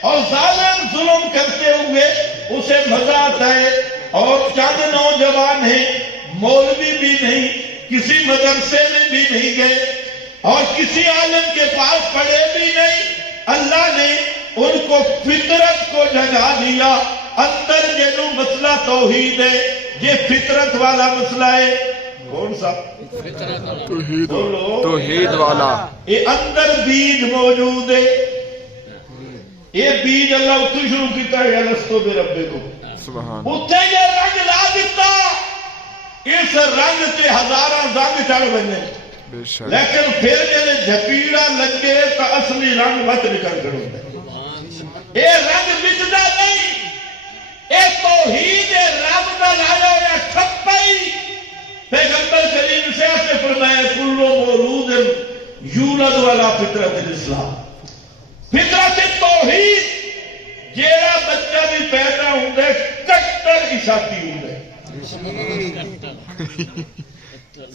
اور ظالم ظلم کرتے ہوئے اسے مزہ آتا ہے. اور چند نوجوان ہیں، مولوی بھی نہیں، کسی مدرسے میں بھی نہیں گئے اور کسی عالم کے پاس پڑھے بھی نہیں. اللہ نے ان کو فطرت کو جگا دیا. اندر یہ جو مسئلہ توحید ہے یہ فطرت والا مسئلہ ہے. کون سا؟ توحید والا. یہ اندر بیج موجود ہے. یہ بیج اللہ اتو شروع کیتا ہے الستو بربے کو، سبحان اتنے یہ رنگ لا دیتا. اس رنگ سے ہزاراں رنگ چڑھ بنے، بے شک. لیکن پھر جلے جھپیڑا لگے تو اصلی رنگ مت نکل کر ہوتا ہے. یہ رنگ بچتا نہیں. یہ توحید رب کا لایا ہوا ٹھپائی. پیغمبر کریم سے ایسے فرمایا کل مولود یولد والا فطرت الاسلام. فطرت توحید جیڑا بچہ بھی پیدا ہوندے کٹر عیسائی ہوندے.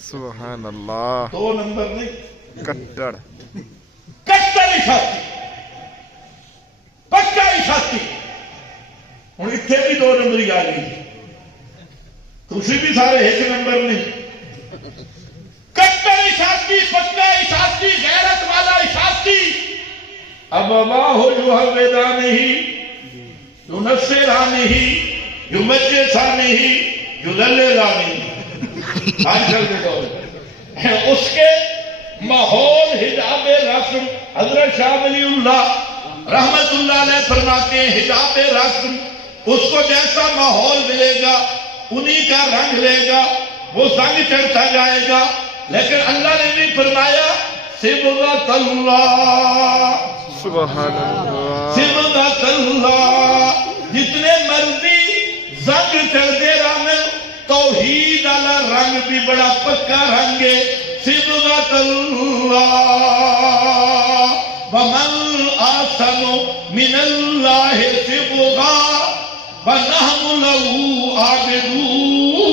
سبحان اللہ. 2 نمبر نہیں، کٹڑ. کٹر عیسائی، پکا عیسائی. ہوں اتنے بھی 2 نمبر آ گئی، تھی بھی سارے 1 نمبر نہیں. کٹر عیسائی، پکا عیسائی، غیرت والا عیسائی. اب اللہ یحوّدانہ ینصرانہ یمجسانہ یذللانہ. آج کل کے دور اس کے ماحول حجاب رسم. حضرت شاہ ولی اللہ رحمت اللہ علیہ فرماتے ہیں حجاب رسم اس کو جیسا ماحول ملے گا انہی کا رنگ لے گا، وہ رنگ چڑھتا جائے گا. لیکن اللہ نے بھی فرمایا صبغۃ اللہ، سبحان اللہ. صبغۃ اللہ. جتنے مرضی رنگ چڑھتے رہے، توحید والا رنگ بھی بڑا پکا رنگ ہے. صبغۃ اللہ ومن احسن من اللہ صبغا ونحن له عابدون.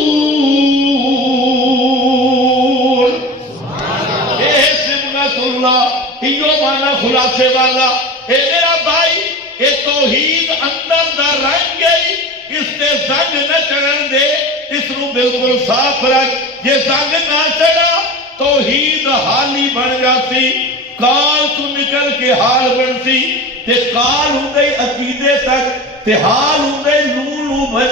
اے صبغۃ اللہ ایو مانا خلاصے والا. اے میرا بھائی اے توحید اندر دا رنگ گئی، اس نے زنگ نہ چڑھن دے، اس نو بالکل صاف رکھ. یہ زنگ نہ چڑھا توحید حالی بن جاتی، کال تو نکل کے حال بنتی. تے کال ہوں گئی عقیدے تک، تے حال ہوں گئی نور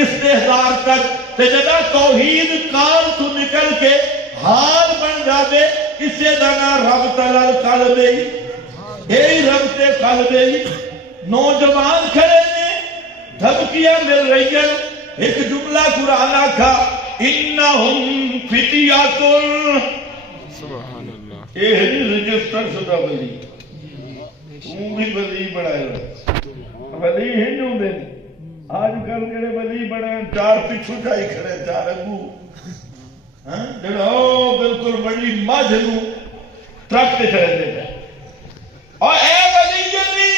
استحضار تک. تے جدا توحید کال تو نکل کے حال بن جاوے، اسے دانا رب تلال قلب ہے. یہی رب تے قلب ہے. نوجوان کھڑے نے، دھمکیاں مل رہی ہیں. ایک جملہ قرآن آکھا انہم فتیات. سبحان اللہ. یہ ہے رجسٹر شدہ ولی، تم بھی ولی بڑھائے ولی ہی نہیں ہوندے. آج کل جڑے ولی بڑے 4 پچھو چاہی کھڑے 4 اگو جڑا بالکل بڑی مجھ نو ٹرک تے چڑھے دے. اور اے ولی جنی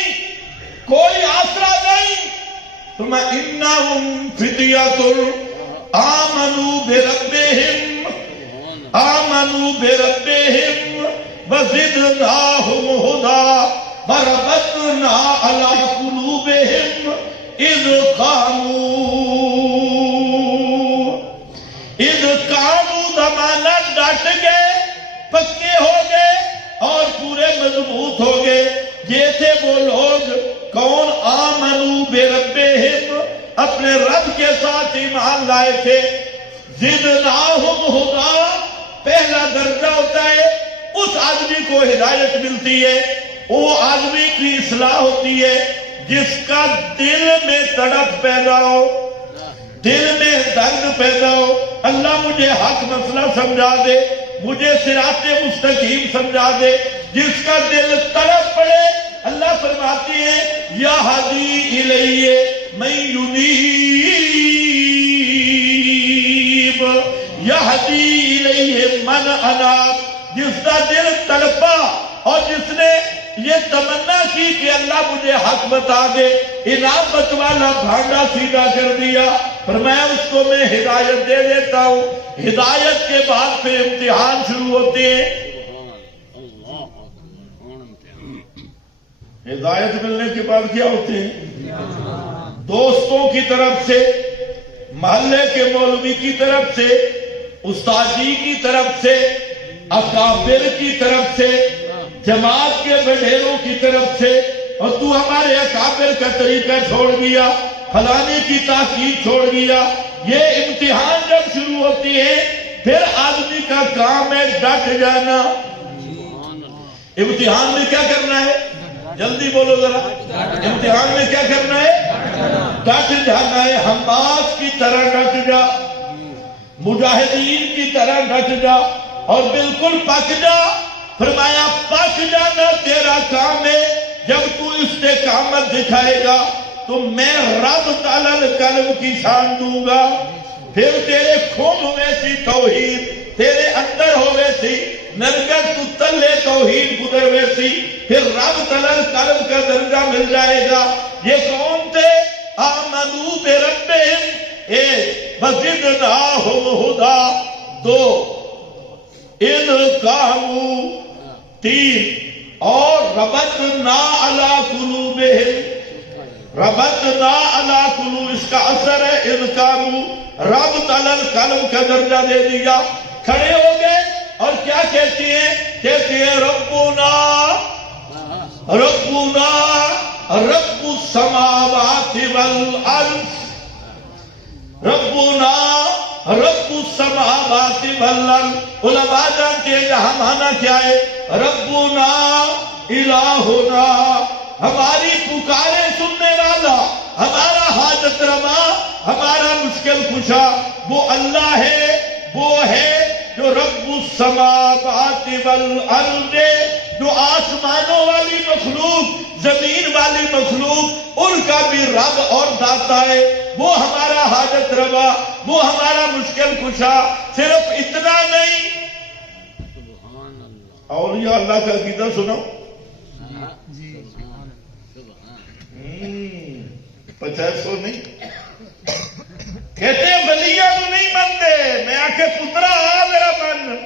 کوئی آسرا نہیں. تو میں انہم فتیات ذریۃ آمنوا بربہم وزدناہم ہدی وربطنا علی قلوبہم اذ قاموا زمانہ ڈٹ گئے، پکے ہو گئے اور پورے مضبوط ہو گئے۔ یہ تھے وہ لوگ کون؟ آمنوا بربہم، اپنے رب کے ساتھ ایمان لائے تھے۔ زدناہم ہدی، پہلا درجہ ہوتا ہے اس آدمی کو ہدایت ملتی ہے، وہ آدمی کی اصلاح ہوتی ہے جس کا دل میں تڑپ پیدا ہو، دل میں درد پیدا ہو۔ اللہ مجھے حق مسئلہ سمجھا دے، مجھے صراط مستقیم سمجھا دے۔ جس کا دل تڑپ پڑے، اللہ فرماتی ہے یہدی الیہ من ینیب، یہدی الیہ من اناب۔ جس کا دل تڑپا اور جس نے یہ تمنا کی کہ اللہ مجھے حق بتا دے، انابت والا بھانڈا سیدھا کر دیا، فرمایا اس کو میں ہدایت دے دیتا ہوں۔ ہدایت کے بعد پھر امتحان شروع ہوتے ہیں۔ ہدایت ملنے کے بعد کیا ہوتے ہیں؟ دوستوں کی طرف سے، محلے کے مولوی کی طرف سے، استاد جی کی طرف سے، اکابر کی طرف سے، جماعت کے بڑھیروں کی طرف سے، اور تو ہمارے اکابر کا طریقہ چھوڑ دیا، فلانے کی تحقیق چھوڑ دیا۔ یہ امتحان جب شروع ہوتی ہے پھر آدمی کا کام ہے ڈٹ جانا۔ امتحان میں کیا کرنا ہے؟ جلدی بولو ذرا، امتحان میں کیا کرنا ہے؟ ڈٹ جانا ہے۔ حماس کی طرح ڈٹ جا، مجاہدین کی طرح ڈٹ جا اور بالکل پک جا۔ فرمایا پک جانا تیرا کام ہے۔ جب تو استقامت دکھائے گا تو میں رب تعالی القلب کی شان دوں گا، پھر تیرے خون ویسی توحید تیرے اندر ہو ویسی، نرگس تو تلے توحید گزر ویسی، پھر رب تعالی القلب کا درجہ مل جائے گا۔ یہ کون تھے؟ آمنوا بربہم، ایک وزدناہم ہدی، دو اذ قاموا، تین اور ربطنا علی قلوبہم، ربطنا علی قلوب، اس کا اثر ہے اذ قاموا، رب تعالی القلب کا درجہ دے دیا۔ کھڑے ہو گئے اور کیا کہتی ہیں؟ کہتی ہیں ربنا ربنا رب السماوات والارض، ربنا رب السماوات والارض۔ علماء جانتے ہیں یہاں معنی کیا ہے؟ ربنا الہنا، ہماری پکارے سننے والا، ہمارا حاجت روا، ہمارا مشکل کشا وہ اللہ ہے، وہ ہے جو رب السماوات والارض، جو آسمانوں والی مخلوق، زمین والی مخلوق، ان کا بھی رب اور داتا ہے۔ وہ ہمارا حاجت روا، وہ ہمارا مشکل کشا۔ صرف اتنا نہیں، اولیاء اللہ کا عقیدہ سنو، 500 نہیں کہتے ہیں ولیاں تو نہیں منتے، میں آکے پترا آ میرا من،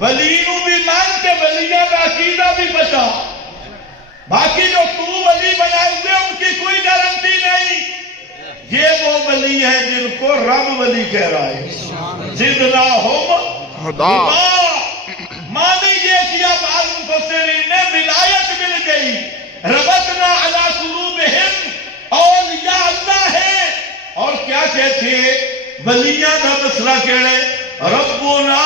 ولی نو بھی مان کے ولیاں کا عقیدہ بھی بچا، باقی جو تو ولی بنائے ہوئے ان کی کوئی گارنٹی نہیں۔ یہ وہ ولی ہیں جن کو رب ولی کہہ رہا ہے۔ زدناہم ہدی، معنی یہ کیا بعض مفسرین نے ولایت مل گئی۔ ربطنا علی قلوبہم، اولیاء اللہ ہے۔ اور کیا کہتے ہیں؟ ولیاں کا مسئلہ کہڑے؟ ربنا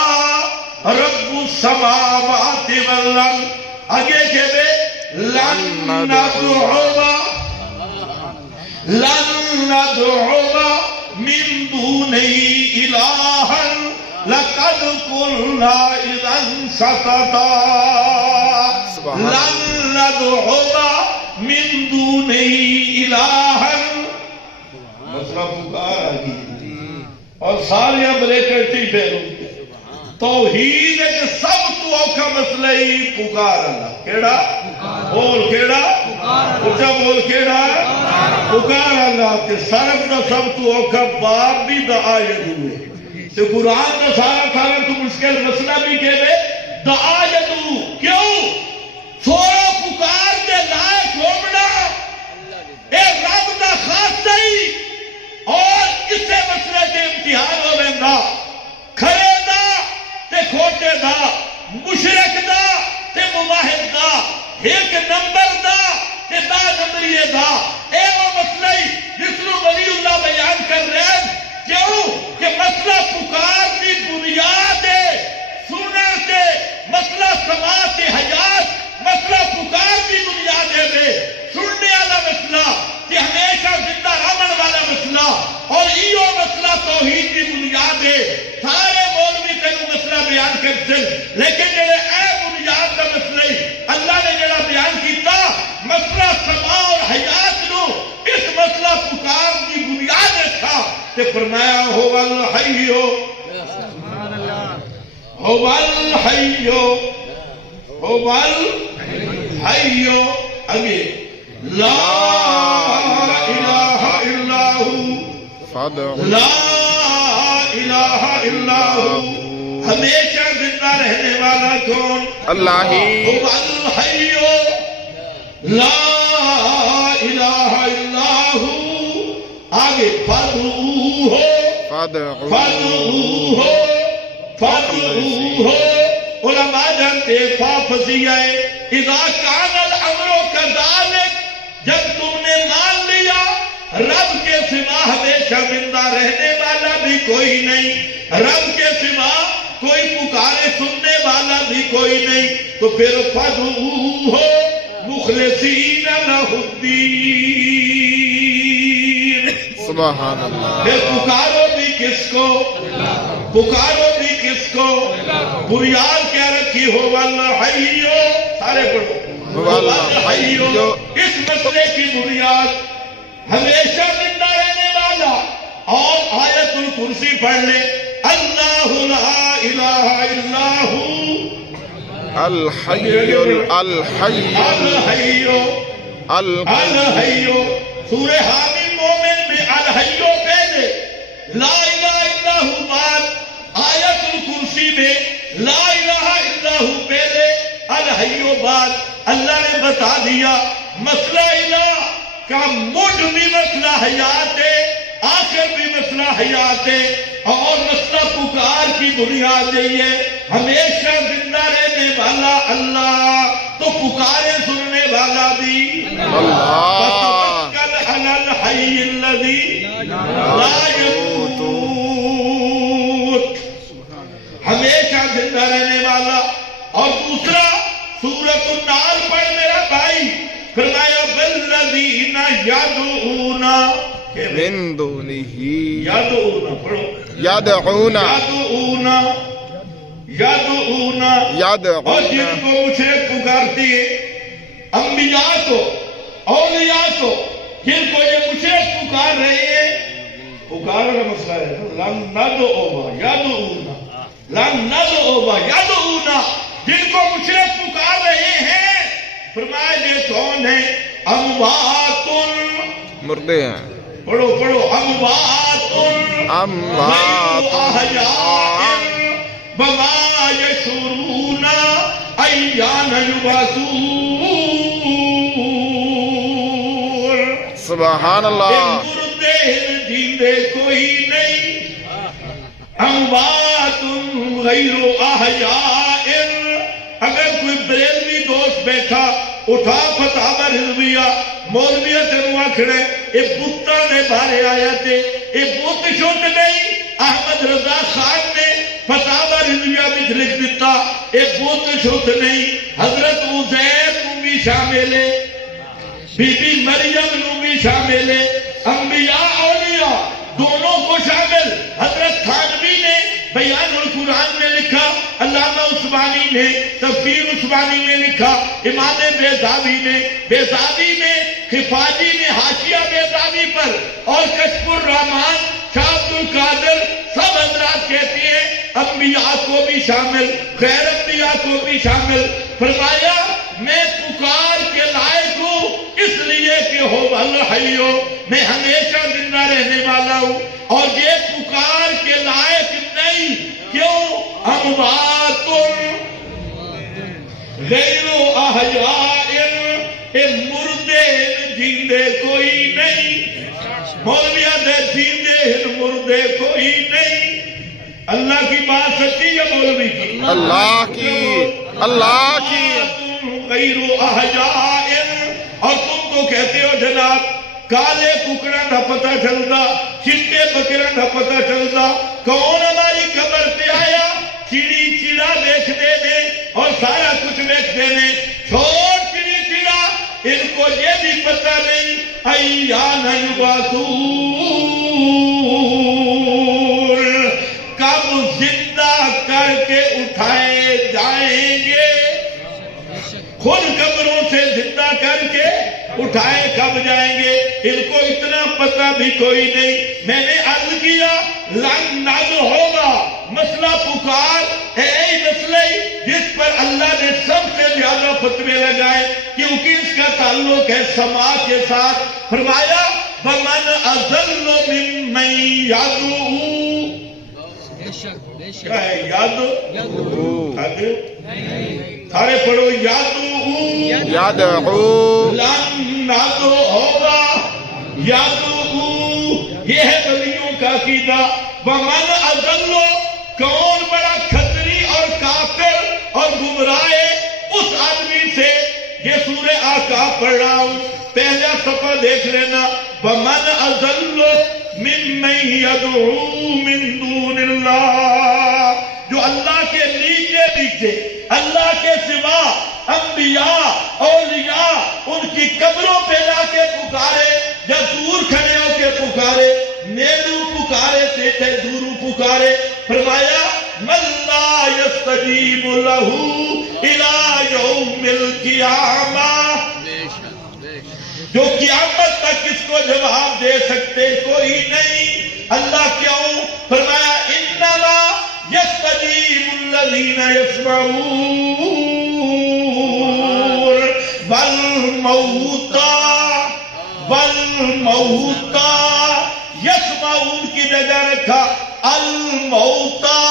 رب السماوات والارض، آگے کہتے لن ندعو من دونہ الہا لقد قلنا اذا شططا، لن ندعو من دونہ الہا، مسئلہ پکار آگی اور ساریاں بریکٹی پھیروں گے۔ توحید ایک سب تو اوکھا مسئلہ ہی پکار اللہ، کیڑا؟ بول کیڑا؟ اچھا بول کے نا پکار اللہ کے سرب دا سب تو اوکھا باب بھی دا آیت ہوئے تو قرآن دا سارا کھانا تو مشکل مسئلہ بھی کہے دا آیت ہو کیوں سورا پکار دے لائق ہومنا اے رب دا خاص دائی اور اسے مسئلے کے امتحان ہو لیندہ کھڑے دا تے کھوٹے دا مشرک دا تے مواحد دا ایک نمبر دا تے دا نمبریے دا اے وہ مسئلہ جس کو ولی اللہ بیان کر رہے ہیں کیوں کہ مسئلہ پکار دی بنیاد ہے سننے سے مسئلہ سماعت حیات مسئلہ پکار دی بنیاد ہے سننے والا مسئلہ کہ ہمیشہ زندہ رہن والا مسئلہ اور یہ مسئلہ توحید کی بنیاد ہے سارے مولوی تینوں مسئلہ بیان کرتے لیکن جڑے اے بنیاد کا مسئلہ اللہ نے جڑا بیان کیتا مسئلہ سما اور حیات نو اس مسئلہ پکار کی بنیاد تھا کہ فرمایا هو الحی هو الحی هو الحی آگے لا الہ الا ہو لا الہ الا ہو ہمیشہ زندہ رہنے والا کون اللہ ہی هو الحی لا الہ الا ہو آگے فادعوہ فادعوہ علماء جانتے فا فضیہ اذا کان الامر کذالک جب تم نے مان لیا رب کے سوا ہمیشہ زندہ رہنے والا بھی کوئی نہیں رب کے سوا کوئی پکارے سننے والا بھی کوئی نہیں تو پھر فادعوہ مخلصین لہ الدین سبحان اللہ پھر پکارو بھی کس کو پکارو بھی کس کو بنیاد کیا رکھی ہو والحیو سارے پڑھو والحیو اس مسئلے کی بنیاد ہمیشہ زندہ رہنے والا اور آیت الکرسی پڑھ لے اللہ لا الہ الا ہو الحی الحی الحیو الحیو سورہ حامیم مومن میں الحیو پہلے لا الہ الا ہو بعد آیت الکرسی میں لا الہ الا ہو پہلے الحیو بعد اللہ نے بتا دیا مسئلہ الہ کا مڈ بھی مسئلہ حیات ہے آخر بھی مسئلہ حیات ہے اور مسئلہ پکار کی بنیاد یہی ہے ہمیشہ زندہ رہنے والا اللہ تو پکارے سننے والا بھی اللہ فتوکل علی الحی الذی لا یموت ہمیشہ زندہ رہنے والا اور دوسرا سورۃ النحل پڑھ میرا بھائی فرمایا والذین یدعون من دونہ یدعون پڑھو یدعون یدعون اور جن کو مشرک پکارتی ہے انبیاء کو اولیاء کو جن کو یہ مشرک پکار رہے ہیں پکار کا مسئلہ ہے لن ندعو یدعون لن ندعو یدعون جن کو مشرک پکار رہے ہیں فرمایا یہ کون ہے اموات مردے ہیں پڑھو پڑھو اموات اموات احیاء وما یشعرون ایان یبعثون سبحان اللہ مردے جیندے کوئی نہیں اموات غیر احیاء اگر کوئی بریلوی دوست بیٹھا اٹھا فتح رضویہ مولویہ تنوہ کھڑے اے بطہ نے بارے آیا تھے اے بت شوٹ نہیں احمد رضا خان نے فتح رضویہ بھی لکھ دیتا اے بت شوٹ نہیں حضرت عزیر نو بھی شامل ہے بی بی مریم نو بھی شامل ہے انبیاء اولیاء دونوں کو شامل حضرت تھانوی نے بیان القرآن میں لکھا علامہ عثمانی نے تفسیر عثمانی میں لکھا امام بیضاوی نے خفاجی نے حاشیہ بیضاوی پر اور کشف الرحمن شاہ عبد القادر سب حضرات کہتے ہیں انبیاء کو بھی شامل غیر انبیاء کو بھی شامل فرمایا میں پکار کے لائق ہوں اس ہوں اور یہ پکار کے لائق نہیں. کیوں؟ اموات غیر احیاء، اے مردے جیندے کوئی نہیں. مولویہ دے جیندے مردے کوئی نہیں. اللہ کی بات سچی ہے مولوی کی؟ اللہ کی، اللہ کی. غیر احیاء، اور تم تو کہتے ہو جناب کالے ککڑا نہ پتہ چلتا، چٹے بکرا نہ پتہ چلتا. کون ہماری قبر پہ آیا؟ چڑی چڑا دیکھتے نے اور سارا کچھ دیکھتے نے. چھوڑ چڑی چڑا، ان کو یہ بھی پتہ نہیں ایان یبعثون، کب زندہ کر کے اٹھائے جائیں گے. خود قبروں سے زندہ کر کے اٹھائے کب جائیں گے، ان کو اتنا پتہ بھی کوئی نہیں. میں نے عرض کیا لن نظر ہوگا مسئلہ پکار ہے مسئلہ جس پر اللہ نے سب سے زیادہ فتوے لگائے کیونکہ اس کا تعلق ہے سما کے ساتھ. فرمایا وَمَنْ أَضَلُّ مِمَّنْ يَدْعُو، کیا ہے یادو؟ سارے پڑھو یادو، یدعو. لن نادو ہوگا یادو. یہ ہے ولیوں کا عقیدہ. ومن اضل، کون بڑا کھتری اور کافر اور گمراہ ہے اس آدمی سے. یہ سورہ احقاف پڑھ رہا ہوں، پہلا صفحہ دیکھ لینا. ومن اضل ممن يدعو من دون اللہ، جو اللہ کے نیچے نیچے اللہ کے سوا انبیاء اولیاء ان کی قبروں پہ لا کے پکارے یا دور کھڑے ہو کے پکارے. نیڑو پکارے تھے دورو پکارے. فرمایا من لا يستجیب له الى یوم القیامہ، جو قیامت تک اس کو جواب دے سکتے کوئی نہیں. اللہ کیوں؟ فرمایا انما يستجيب الذين يسمعون والموتى يسمعون کی جگہ رکھا الموتى،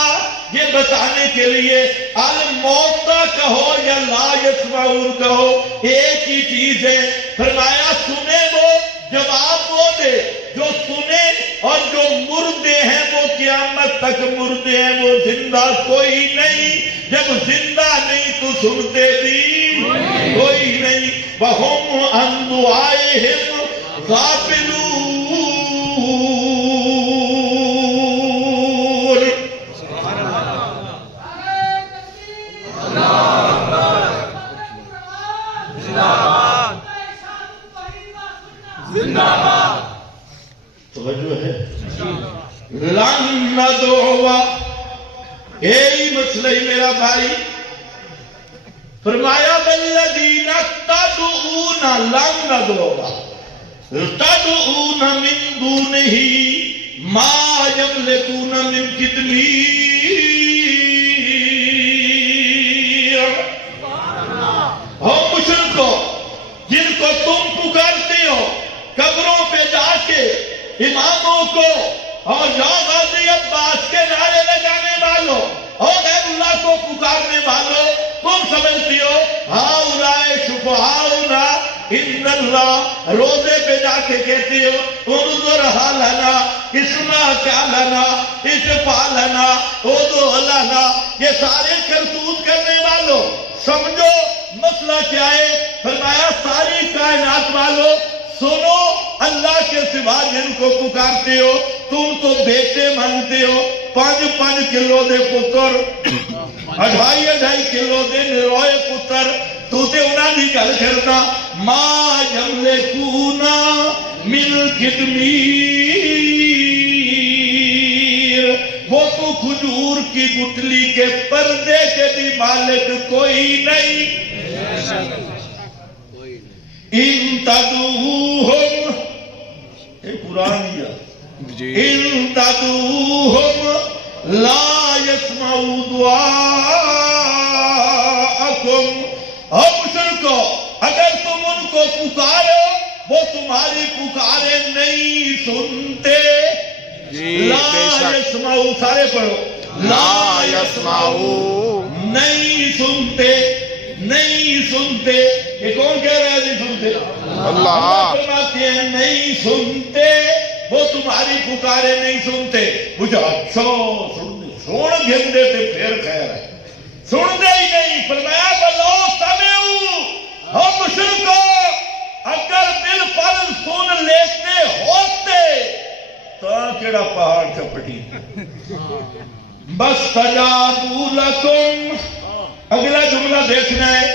یہ بتانے کے لیے الموتى کہو یا لا يسمعون کہو ایک ہی چیز ہے. فرمایا سنے وہ، جواب وہ دے جو سنے، اور جو مردے ہیں وہ قیامت تک مردے ہیں، وہ زندہ کوئی نہیں. جب زندہ نہیں تو سنتے بھی کوئی نہیں. وَهُمْ عَنْ دُعَائِهِمْ غَافِلُونَ. توجہ ہے. لن ندعو، یہی مسئلہ ہی میرا بھائی. فرمایا والذین تدعون لن ندعو تدعون من دونہ ما یملکون من قطمیر. ہو مشرکو، جن کو تم پکارتے ہو قبروں پہ جا کے اماموں کو اور یا غازی عباس کے نعرے لگانے والوں اور غیر اللہ کو پکارنے والوں، تم سمجھتی ہو ہاؤلائے شفعاؤنا عند اللہ. روزے پہ جا کے کہتے ہو انظر حالنا اسمع کالنا اشفع لنا ادعو لنا. یہ سارے کرتوت کرنے والوں سمجھو مسئلہ کیا ہے. فرمایا ساری کائنات والوں سنو، اللہ کے سوا جن کو پکارتے ہو تم تو بیٹے مانگتے ہو. 5 کلو دے پتر 2.5 کلو دے نروئے پتر تو تے انہاں دی گل کرنا. ما یملکونا من قطمیر، وہ تو کھجور کی گٹلی کے پردے کے بھی مالک کوئی نہیں. ان تدعوہم، یہ قرآن ہے، ان تدعوہم لا يسمعوا دعاءکم. اب مشرکو، اگر تم ان کو پکارو وہ تمہاری پکارے نہیں سنتے. جی لا بے شک یسمعو، سارے پڑھو، لا یسمعو، نہیں سنتے، نہیں سنتے. یہ کون کہہ رہا ہے نہیں سنتے؟ اللہ. فرماتے ہیں نہیں سنتے، وہ تمہاری پکارے نہیں سنتے. مجھے اچھا سن گھندے تھے پھر خیر ہے، سنتے ہی نہیں. فرمایا بلو سمعو، ہم مشرکو اگر بالفرض سن لیتے ہوتے تو کیڑا پہاڑ چپٹی. مستجابوا لکم، اگلا جملہ دیکھنا ہے،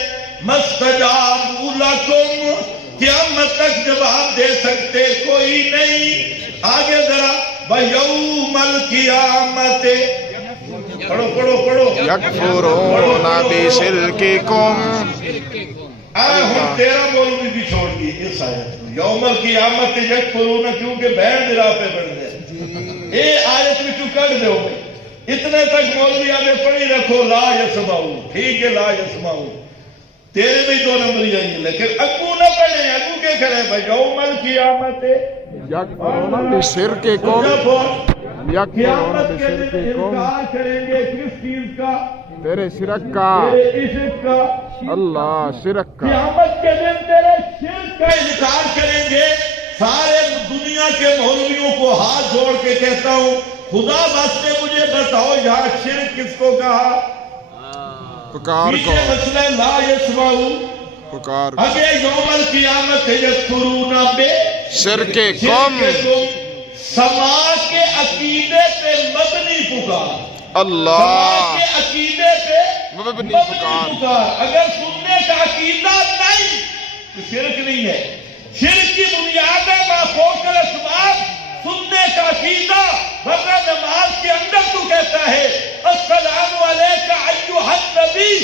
مستجابوا لکم، قیامت تک جواب دے سکتے کوئی نہیں. آگے ذرا وَيَوْمَ الْقِيَامَةِ، پڑھو پڑھو پڑھو، یکفرون بشرککم. ہم تیرا مولوی بھی چھوڑ گئی اس آیت میں. یوم القیامت یکفرون، کیونکہ بہن دراہ پہ بڑھ گئے. اے آیت میں چوں کر دے ہوئے اتنے تک مولوی آگے پڑھی رکھو لا یسمعو، ٹھیک ہے لا یسمعو، تیرے بھی 2 نمبر ہی آئیں، لیکن اگو نہ پڑھیں. اگو کے کھڑے بھائی یوم القیامت یکفرون بشرککم، یکفرون قیامت کے دن بشرککم، انکار کریں گے کس چیز کا؟ تیرے شرک کا. تیرے عشق کا. اللہ شرک کا. قیامت کے دن تیرے شرک کا انکار کریں گے. سارے دنیا کے مولویوں کو ہاتھ جوڑ کے کہتا ہوں خدا واسطے مجھے بتاؤ یہاں شرک کس کو کہا؟ پکار کو، پیچھے مسئلہ لا یسمعو، پکار کو. آگے یوم القیامت یکفرون شرککم، سما کے عقیدے پہ مبنی پکار. اللہ سما کے عقیدے پہ مبنی پکار. اگر سننے کا عقیدہ نہیں تو شرک نہیں ہے. شرک کی بنیاد ہے ما فوق الاسباب، سننے کا عقیدہ. ورنہ نماز کے اندر تو کہتا ہے السلام علیک ایھا النبی،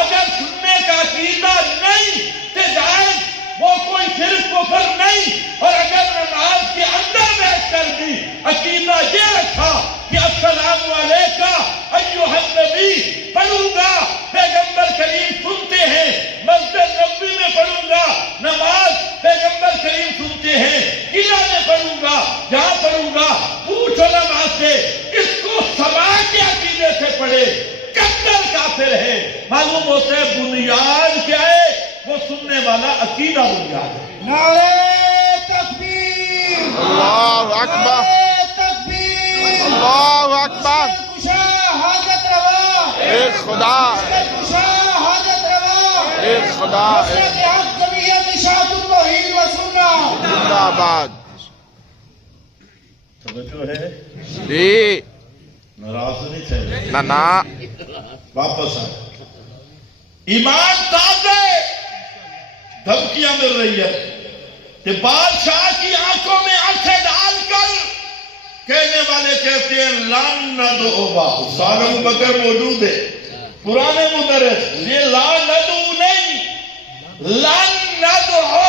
اگر سننے کا عقیدہ نہیں تو جائز وہ کوئی شرک کفر نہیں. اور اگر نماز کے اندر بیٹھ کر بھی عقیدہ یہ رکھا کہ السلام علیک ایھا النبی پڑھوں گا، پیغمبر کریم سنتے ہیں، مسجد نبوی میں پڑھوں گا، نماز پیغمبر کریم سنتے ہیں، قلعہ میں پڑھوں گا، یہاں پڑھوں گا، پوچھ علماء سے اس کو سما کے عقیدے سے پڑھے، کتر کافر ہے. معلوم ہوتا ہے بنیاد کیا ہے؟ وہ سننے والا عقیدہ بنیاد ہے. نعرہ تکبیر، اللہ اکبر، نعرہ تکبیر، اللہ اکبر. کشا حاجت روا، ایک خدا، کشا حاجت روا، ایک خدا، مسلک حق جمعیت اشاعت التوحید و سنت. زندہ باد. توجہ ہے؟ جی ناراض نہیں تھے، نہ نہ. واپس آ. ایمان تازہ، دھمکیاں مل رہی ہے کہ بادشاہ کی آنکھوں میں آنکھیں ڈال کر کہنے والے کہتے ہیں لن ندعو، سال ابو بکر موجود ہے پرانے مدرس، یہ لا ندعو نہیں، لن ندعو،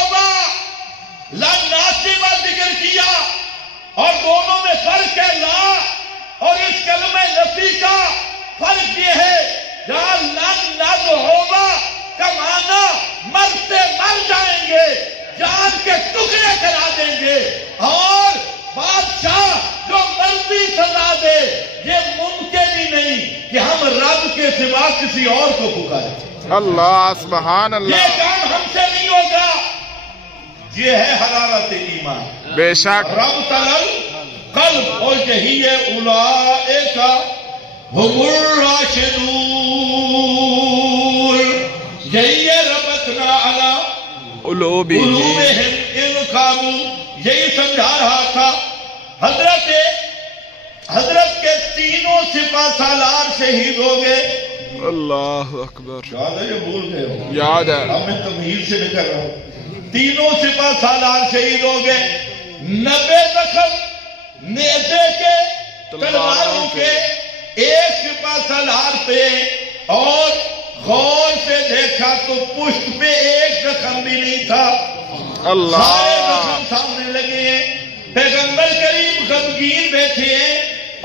لن ناسبہ ذکر کیا. اور دونوں میں فرق ہے، لا اور اس کلمہ نفی کا فرق یہ ہے، جہاں لن ندعو کا معنی مرتے مر جائیں گے، جان کے ٹکڑے کرا دیں گے، اور بادشاہ جو مرضی سزا دے. یہ ممکن ہی نہیں کہ ہم رب کے سوا کسی اور کو پکاریں. اللہ سبحان یہ اللہ. کام ہم سے نہیں ہوگا. یہ ہے حرارت ایمان. بے شک. رب تلل قلب، اور یہی ہے اولئک هم الراشدون. یہی ہے ربطنا علی قلوبہم، قلوبہم اذ قاموا. یہی سمجھا رہا تھا. حضرت کے تینوں سپہ سالار شہید ہو گئے. اللہ اکبر. یاد ہے یہ بھول گئے ہو؟ یاد ہے. اب میں تمہید سے نکل رہا ہوں. تینوں سپہ سالار شہید ہو گئے. 90 زخم نیزے کے، تلواروں کے، ایک سپہ سالار پہ، اور غور سے دیکھا تو پشت پہ ایک زخم بھی نہیں تھا. اللہ. سارے زخم سامنے لگے ہیں. پیغمبر کریم غمگین بیٹھے ہیں،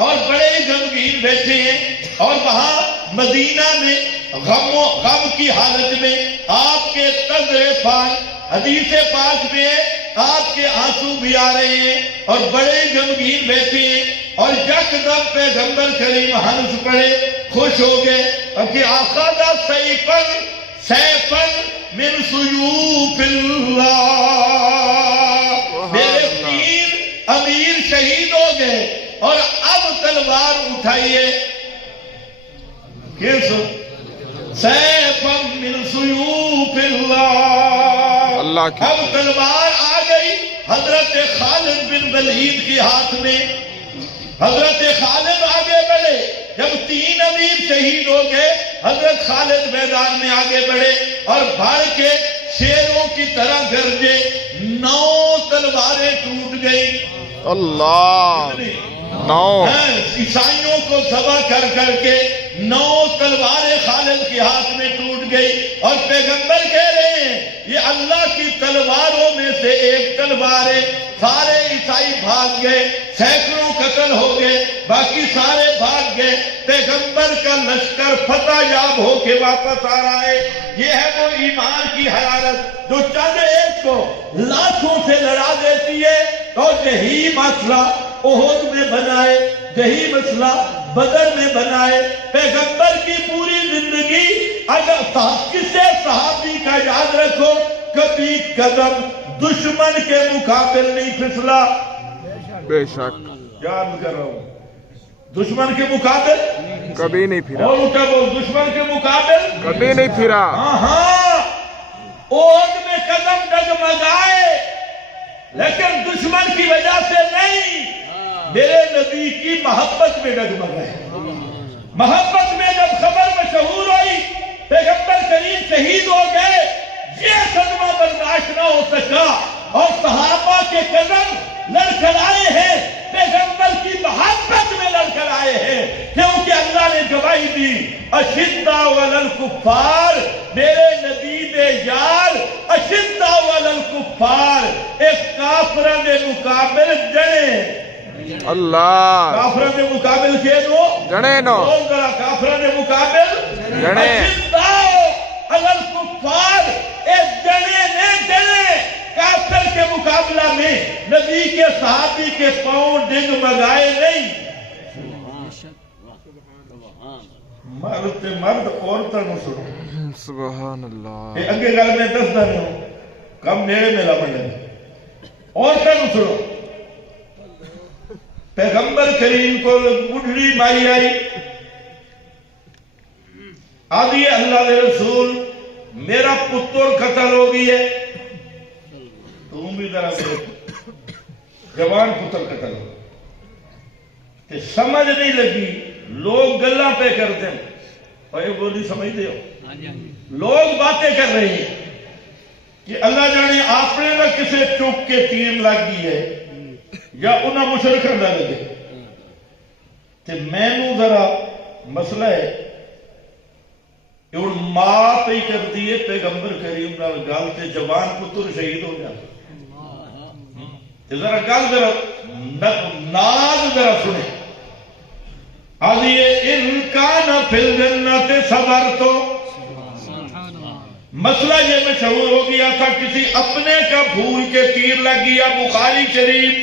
اور بڑے غمگین بیٹھے ہیں. اور وہاں مدینہ میں غم کی حالت میں آپ کے تذر فان حدیث پاک میں آپ کے آنسو بھی آ رہے ہیں، اور بڑے غمگین بیٹھے ہیں. اور یکدم پیغمبر کریم ہنس پڑے، خوش ہو گئے کہ آخذ سیفا من سیوف اللہ، میرے تین امیر شہید ہو گئے اور اب تلوار اٹھائیے، کس سیفا من سیوف اللہ، اب تلوار آ گئی حضرت خالد بن ولید کے ہاتھ میں۔ حضرت خالد آگے بڑھے، جب تین امیر شہید ہو گئے حضرت خالد میدان میں آگے بڑھے اور بڑھ کے شیروں کی طرح گرجے، 9 تلواریں ٹوٹ گئی۔ اللہ، 9 عیسائیوں کو ذبح کر کر کے 9 تلواریں خالد کے ہاتھ میں ٹوٹ گئی، اور پیغمبر کہہ رہے ہیں یہ اللہ کی تلواروں میں سے ایک تلوار ہے۔ سارے عیسائی بھاگ گئے، سینکڑوں قتل ہو گئے، باقی سارے بھاگ گئے، پیغمبر کا لشکر فتح یاب ہو کے واپس آ رہا ہے۔ یہ ہے وہ ایمان کی حرارت جو چند ایک کو لاکھوں سے لڑا دیتی ہے، اور یہی مسئلہ احد میں بنائے، یہی مسئلہ بدر میں بنائے۔ پیغمبر کی پوری زندگی اگر کسے صحابی کا یاد رکھو، کبھی قدم دشمن کے مقابل نہیں پھسلا، بے شک یاد کر رہا ہوں، دشمن کے مقابل کبھی نہیں پھرا، اور اٹھا بول، دشمن کے مقابل کبھی نہیں پھرا۔ ہاں احد میں قدم ڈگمگائے لیکن دشمن کی وجہ سے نہیں، میرے نبی کی محبت میں ڈگمگائے۔ محبت میں جب خبر مشہور ہوئی پیغمبر کریم شہید ہو گئے، یہ صدمہ برداشت نہ ہو سکا، اور صحابہ کے قدم لڑکھڑائے ہیں، پیغمبر کی محبت میں لڑکھڑائے ہیں، کیونکہ اللہ نے گواہی دی اشداء علی الکفار، میرے نبی دے یار اشداء علی الکفار، ایک کافرہ دے مقابل جڑے، اللہ، کافرہ دے مقابل کے دو جڑے نو، بول ذرا، کافرہ دے مقابل جڑے، اشداء علی الکفار، ایک جڑے نے جڑے، کافر کے مقابلہ میں نبی کے صحابی کے پاؤں ڈگمگائے نہیں۔ مرد تے مرد عورتاں نو سنو، سبحان اللہ، یہ اگے گل میں دسدا نہیں ہوں، کم نیڑے میں لا بڑھے، عورتاں نو سنو۔ پیغمبر کریم کو بڑھڑی مائی آئی، آدھی اللہ دے رسول میرا پتر قتل ہو گئی ہے، تم بھی ذرا جوان پتر قتل ہو، تے سمجھ نہیں لگی، لوگ گلاں پہ کرتے ہیں، اور یہ بولی سمجھتے ہو، لوگ باتیں کر رہے ہیں کہ اللہ جانے آپ نے نہ کسے چوک کے تیر لگ گئی ہے یا انہاں مشرکاں نہ لگے، تے میں نو ذرا مسئلہ ہے کہ ان ماں پہ کر دیئے پیغمبر کریم نال گل تے جوان پتر شہید ہو جاتا، تے ذرا گل ذرا ناز ذرا سنے، آدھیے ان کان فی الجنت صبر، تو مسئلہ یہ مشہور ہو گیا تھا، کسی اپنے کا بھول کے تیر لگ گیا، بخاری شریف،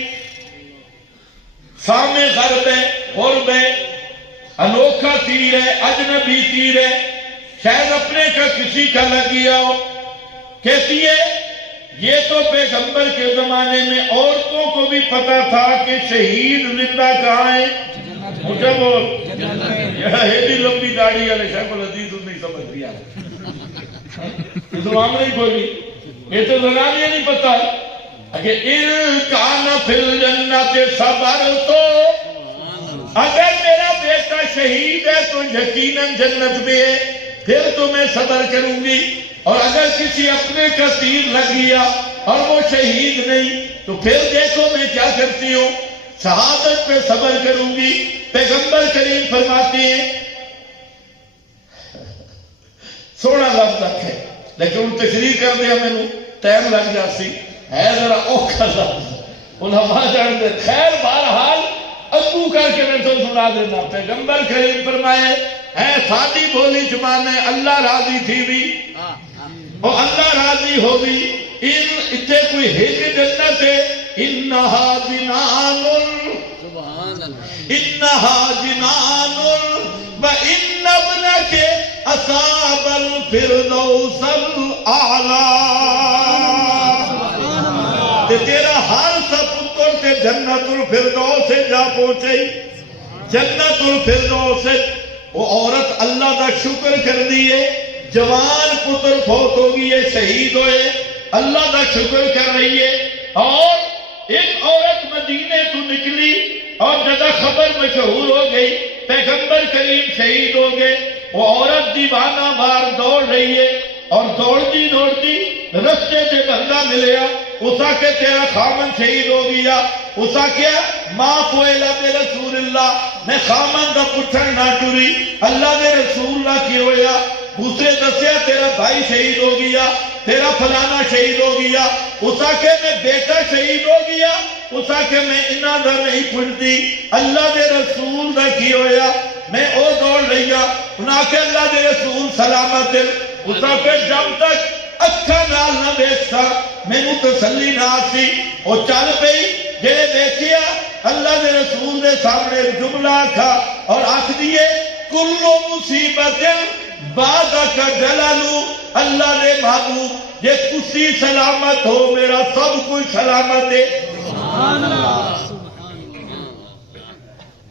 سامنے غرب ہے، غرب ہے، انوکھا تیر ہے، اجنبی تیر ہے، شاید اپنے کا کسی کا لگ گیا ہو، کہتی ہے یہ تو پیغمبر کے زمانے میں عورتوں کو بھی پتا تھا کہ شہید زندہ کہاں ہے، مجھے بول، یہ بھی لمبی داڑھی والے شیخ الحدیث نہیں سمجھ دیا، اسلام نہیں کوئی نہیں، یہ تو زنانیاں نہیں پتا، اگر ان کان فی الجنت صبر، تو اگر میرا بیٹا شہید ہے تو یقیناً جنت میں ہے، پھر تو میں صبر کروں گی، اور اگر کسی اپنے کا تیر لگ گیا اور وہ شہید نہیں تو پھر دیکھو میں کیا کرتی ہوں، شہادت پہ صبر کروں گی۔ پیغمبر کریم فرماتے ہیں، سونا لفظ ہے لیکن ان تشریح کر دیا میں نے ٹائم لگ جاتی ہے، ذرا اوکھا لفظ علماء جان دے، خیر بہرحال ابو کر کے میں تو سنا دینا۔ پیغمبر کریم فرمائے ہے سادی بولی چمانے اللہ راضی تھی بھی اور اللہ راضی ہو بھی، ان اتنے کوئی ہیک جنت ہے، انہا جنان انہا جنان و ان ابنک اصاب الفردوس الاعلی، کہ تیرا ہر سا پتر تے جنت الفردوس سے جا پہنچے، جنت الفردوس سے۔ وہ عورت اللہ دا شکر کر دیئے، جوان پتر فوت ہو گئے، شہید ہوئے، اللہ دا شکر کر رہی ہے۔ اور ایک عورت مدینے تو نکلی اور جدہ خبر مشہور ہو گئی پیغمبر کریم شہید ہو گئے، وہ عورت دیوانہ بار دوڑ رہی ہے، اور دوڑتی دوڑتی رستے سے بندہ ملیا، اسا کہ تیرا خامن شہید ہو گیا، اسا کیا ماں پوئلہ بے رسول اللہ، میں خامن کا پچھن نہ ٹوری، اللہ بے رسول اللہ کی ہویا، دوسرے دسیا تیرا بھائی شہید ہو گیا، تیرا فلانا شہید ہو گیا، اسا کہ میں بیٹا شہید ہو گیا، اسا کہ میں انہاں دا نہیں پھڑتی، اللہ دے رسول دا کی ہویا، میں او دوڑ رہی ہاں، انہاں کہ اللہ دے رسول سلامت ہے، اسا کہ جب تک اکھا نال نہ بیٹھتا میں نو تسلی نہ آسی، او چل پئی جڑے دیکھیا اللہ دے رسول دے سامنے جملہ کھا اور آکھ دیئے کلو مصیبت بعدک جلالو، اللہ نے محبوب یہ کسی سلامت ہو میرا سب کوئی سلامت ہے۔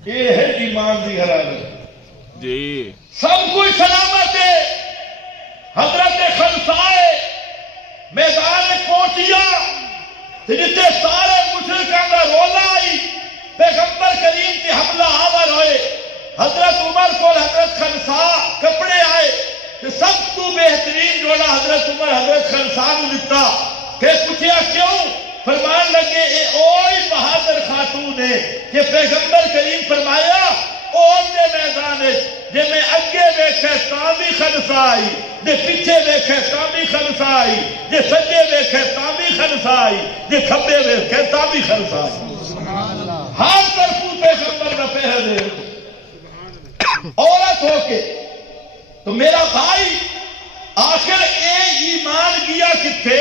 یہ ہے ایمان دی حرارت، جی سب کوئی سلامت ہے۔ حضرت خلصائے میدان پہنچیا جتے سارے مشرکاں دا رولا آئی، پیغمبر کریم کی حملہ آور ہوئے، حضرت عمر کو حضرت خلصا کپڑے آئے کہ سب تو بہترین جوڑا حضرت عمر حضرت خلصا کو دیتا، کہ پوچھیا کیوں؟ فرمان لگے اے اوئی بہادر خاتون ہے کہ پیغمبر کریم فرمایا اور دے میدان ہے جے میں اگے دیکھے تاں بھی خلصا آئی، جے پیچھے دیکھے تاں بھی خلصا آئی، جے سجے دیکھے تاں بھی خلصا آئی، جے کھبے دیکھے تاں بھی خلصا آئی، ہر طرف پیغمبر کا پہر دے عورت ہو کے۔ تو میرا بھائی آخر اے ایمان گیا کتھے؟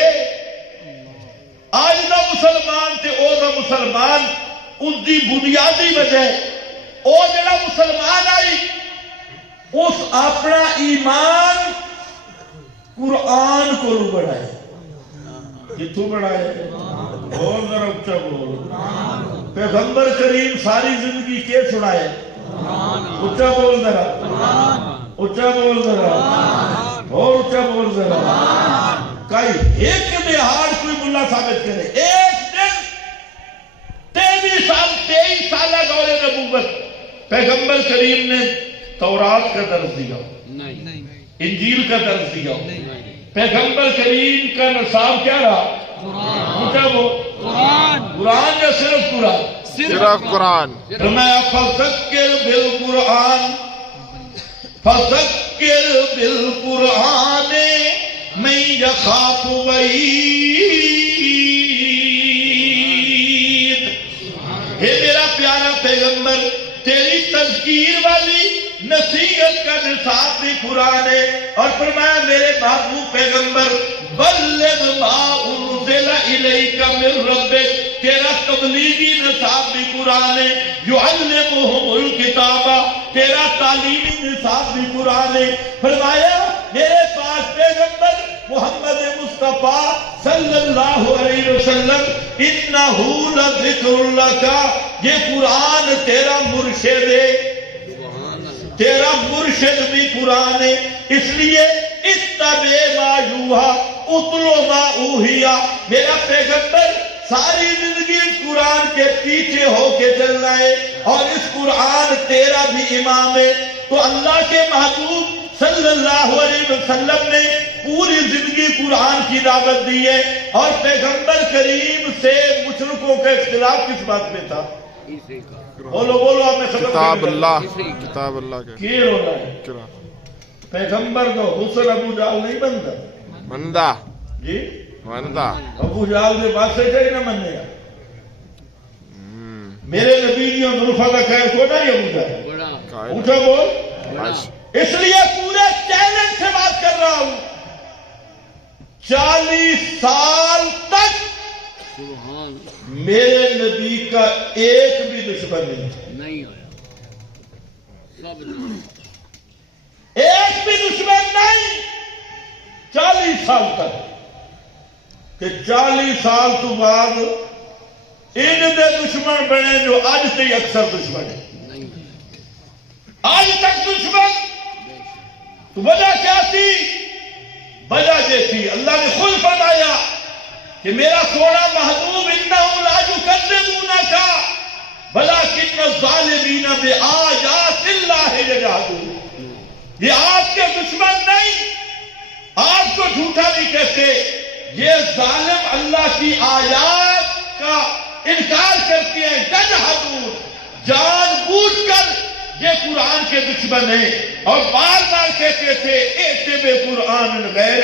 آج دا مسلمان تے او دا مسلمان، اس دی بنیادی وجہ او جڑا مسلمان آئی اس اپنا ایمان قرآن کو رو بڑھائے، جتوں بڑھائے اور ذرا اچھا بول، پیغمبر کریم ساری زندگی کے سنائے، اچھا بول ذرا، اچھا بول ذرا، اور اچھا بول ذرا۔ کئی ایک دہاڑ کوئی ملا ثابت کرے، ایک دن 23 سالہ دور نبوت پیغمبر کریم نے تورات کا درس دیا، انجیل کا درس دیا، پیغمبر کریم کا نصاب کیا رہا؟ اچھا بول، قرآن یا صرف قرآن؟ صرف قرآن۔ فرمایا فذکر بالقرآن، فذکر بالقرآن من یخاف وعید۔ اے میرا پیارا پیغمبر، تیری تذکیر والی نصیحت کا نصاب بھی قرآن ہے، اور فرمایا میرے محبوب پیغمبر بلغ ما انزل الیک من ربک، تیرا تبلیغی نصاب بھی قرآن ہے، یعلمہم الکتاب، تیرا تعلیمی نصاب بھی قرآن ہے۔ فرمایا میرے پاس پیغمبر محمد مصطفیٰ صلی اللہ علیہ وسلم انہو لذکر لک، یہ قرآن تیرا مرشد ہے، تیرا مرشد بھی قرآن ہے، اس لیے اتبع ما یوحی اتلو ما اوحیا، میرا پیغمبر ساری زندگی اس قرآن کے پیچھے ہو کے چلنا ہے، اور اس قرآن تیرا بھی امام ہے۔ تو اللہ کے محبوب صلی اللہ علیہ وسلم نے پوری زندگی قرآن کی دعوت دی ہے، اور پیغمبر کریم سے مشرکوں کا اختلاف کس بات میں تھا؟ بولو بولو، آپ نے کتاب اللہ، کتاب اللہ کا کیے ہو رہا ہے؟ پیغمبر کو حسن ابو جہل نہیں بنتا، بندہ جی بندہ ابو جہل کے بات سے جائے نہ مننے گا، میرے نبی دیوں ظلفہ کا خیر کو نہیں ابو جہل، اٹھا بول۔ اس لیے پورے چیلنج سے بات کر رہا ہوں، 40 سال تک میرے نبی کا ایک بھی دشمن نہیں ہویا ایک بھی دشمن نہیں 40 سال تک کہ 40 سال تو بعد ان دے دشمن بنے جو آج تک اکثر دشمن ہے آج تک دشمن تو وجہ کیا تھی وجہ یہ تھی اللہ نے خود فرمایا کہ میرا سونا محبوب انہم لا یکذبونک ولکن الظالمین بآیات اللہ یجحدون یہ آپ کے دشمن نہیں آپ کو جھوٹا نہیں کہتے یہ ظالم اللہ کی آیات کا انکار کرتے ہیں یجحدون جان بوجھ کر یہ قرآن کے دشمن ہیں اور بار بار کہتے تھے اتبع قرآن غیر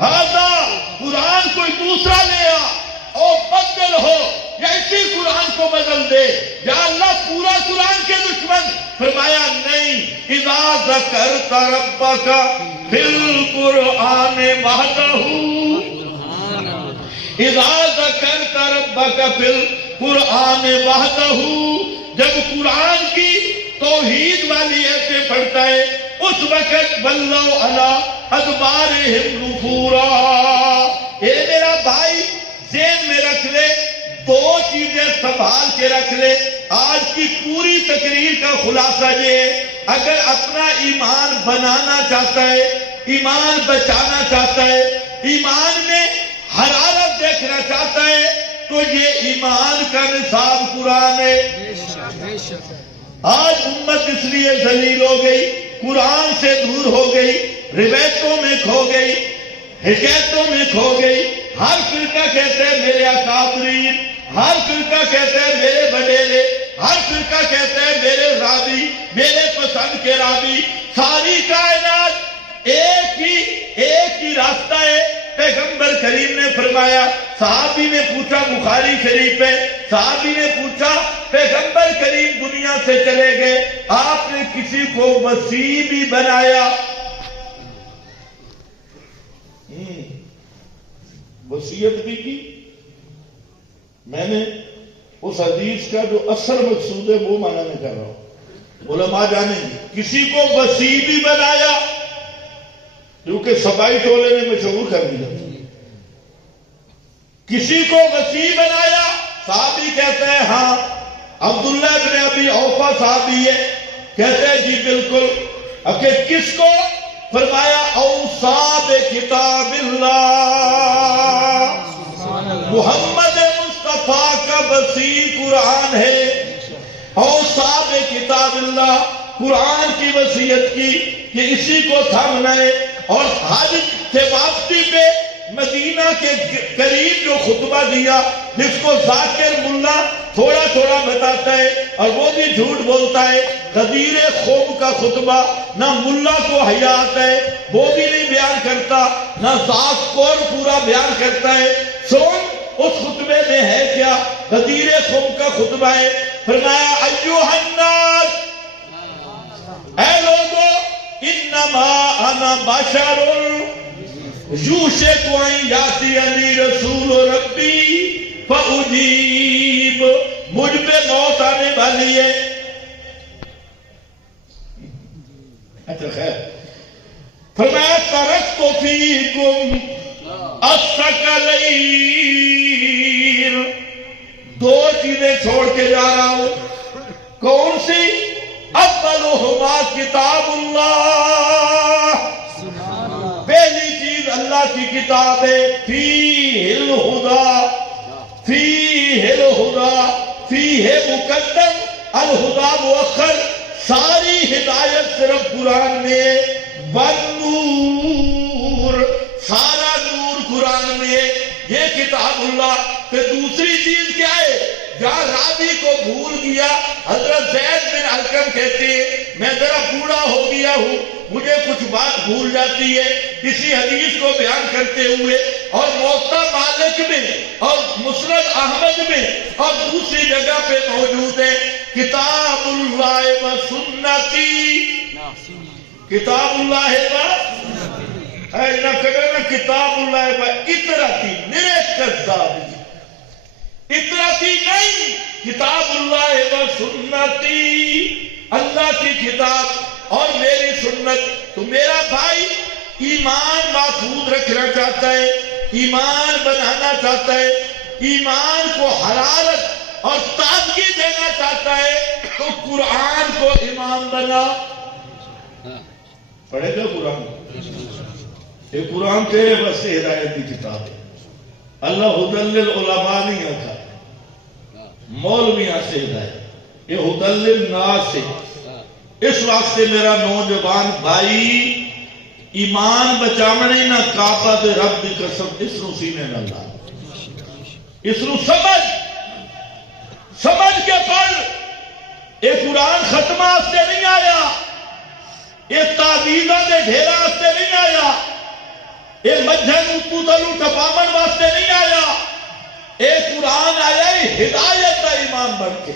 ھذا قرآن کوئی دوسرا لے آ اور بدل ہو یا اسی قرآن کو بدل دے یا اللہ پورا قرآن کے دشمن فرمایا نہیں اذا ذکرت ربک فی القرآن وحدہ اذا ذکرت ربک فی القرآن وحدہ جب قرآن کی توحید والی ایسے پڑھتا ہے اس وقت ولوا علی ادبارہم نفورا اے میرا بھائی ذہن میں رکھ لے دو چیزیں سنبھال کے رکھ لے آج کی پوری تقریر کا خلاصہ یہ ہے اگر اپنا ایمان بنانا چاہتا ہے ایمان بچانا چاہتا ہے ایمان میں حرارت دیکھنا چاہتا ہے تو یہ ایمان کا نصاب قرآن ہے آج امت اس لیے ذلیل ہو گئی قرآن سے دور ہو گئی روایتوں میں کھو گئی حکایتوں میں کھو گئی ہر فرقہ کہتے ہیں میرے اکابرین ہر فرقہ کہتے ہیں میرے وڈیرے ہر فرقہ کہتے ہیں میرے راوی میرے پسند کے راوی ساری کائنات ایک ہی راستہ ہے پیغمبر کریم نے فرمایا صحابی نے پوچھا بخاری شریف ہے صحابی نے پوچھا پیغمبر کریم دنیا سے چلے گئے آپ نے کسی کو مسیح بھی بنایا وصیت بھی کی میں نے اس حدیث کا جو اصل مقصود ہے وہ معنی میں کر رہا ہوں علماء جانیں گے کسی کو مسیح بھی بنایا کیونکہ سبائی ٹولے نے مشہور کر دیا کسی کو مسیح بنایا صحابی کہتے ہیں ہاں عبداللہ بن ابی اوفا صحابی ہے کہتے ہیں جی بالکل کہ کس کو فرمایا اوصا بکتاب اللہ محمد مصطفیٰ کا وسیع قرآن ہے اوصا بکتاب اللہ قرآن کی وصیت کی کہ اسی کو تھامنا ہے اور حج سے واپسی پہ مدینہ کے قریب جو خطبہ دیا جس کو ذاکر ملا تھوڑا تھوڑا بتاتا ہے اور وہ بھی جھوٹ بولتا ہے غدیر خوب کا خطبہ نہ ملا کو حیا آتا ہے وہ بھی نہیں بیان کرتا نہ ذاکر پورا بیان کرتا ہے سن اس خطبے میں ہے کیا غدیر خوب کا خطبہ ہے فرمایا ایوہ الناس اے لوگو انما انا بشر یوشک ان یاتینی رسول ربی فاجیب مجھ پہ موت آنے والی ہے اچھا خیر فرمایا ترکت فیکم الثقلین دو چیزیں چھوڑ کے جا رہا ہوں کون سی اولہما کتاب اللہ پہلی چیز اللہ کی کتاب ہے فیہ الہدی فیہ مقدم الہدی مؤخر ساری ہدایت صرف قرآن میں والنور سارا نور قرآن میں یہ کتاب اللہ پھر دوسری چیز کیا ہے جہاں راوی کو بھول گیا حضرت زید بن ارقم کہتے ہیں میں ذرا بوڑھا ہو گیا ہوں مجھے کچھ بات بھول جاتی ہے کسی حدیث کو بیان کرتے ہوئے اور موطا مالک میں اور مسند احمد میں اور دوسری جگہ پہ موجود ہے کتاب اللہ و سنتی کتاب اللہ و کتاب اللہ و اطرتی میرے کذاب اطرتی نہیں، کتاب اللہ و سنتی، اللہ کی کتاب اور میری سنت۔ تو میرا بھائی ایمان محفوظ رکھنا چاہتا ہے، ایمان بنانا چاہتا ہے، ایمان کو حرارت اور تازگی دینا چاہتا ہے، تو قرآن کو امام بنا۔ پڑھے گا قرآن؟ یہ قرآن تیرے بس سے ہدایت کی کتاب ہے۔ اللہ ہدی للعلماء نہیں ہوتا، مولویاں سے ہدایت، یہ ہدی للناس ہے۔ اس واسطے میرا نوجوان بھائی ایمان بچامنے نہ کعبہ دے رب دی قسم، اس نو سینے نہ لا، اس نو سمجھ کے پڑھ۔ یہ قرآن ختمہ سے نہیں آیا، یہ تعویذاں دے ڈھیرا سے نہیں آیا، یہ مجھن اتو تلو ٹپامن واسطے نہیں آیا، یہ قرآن آیا ہدایت کا امام بن کے۔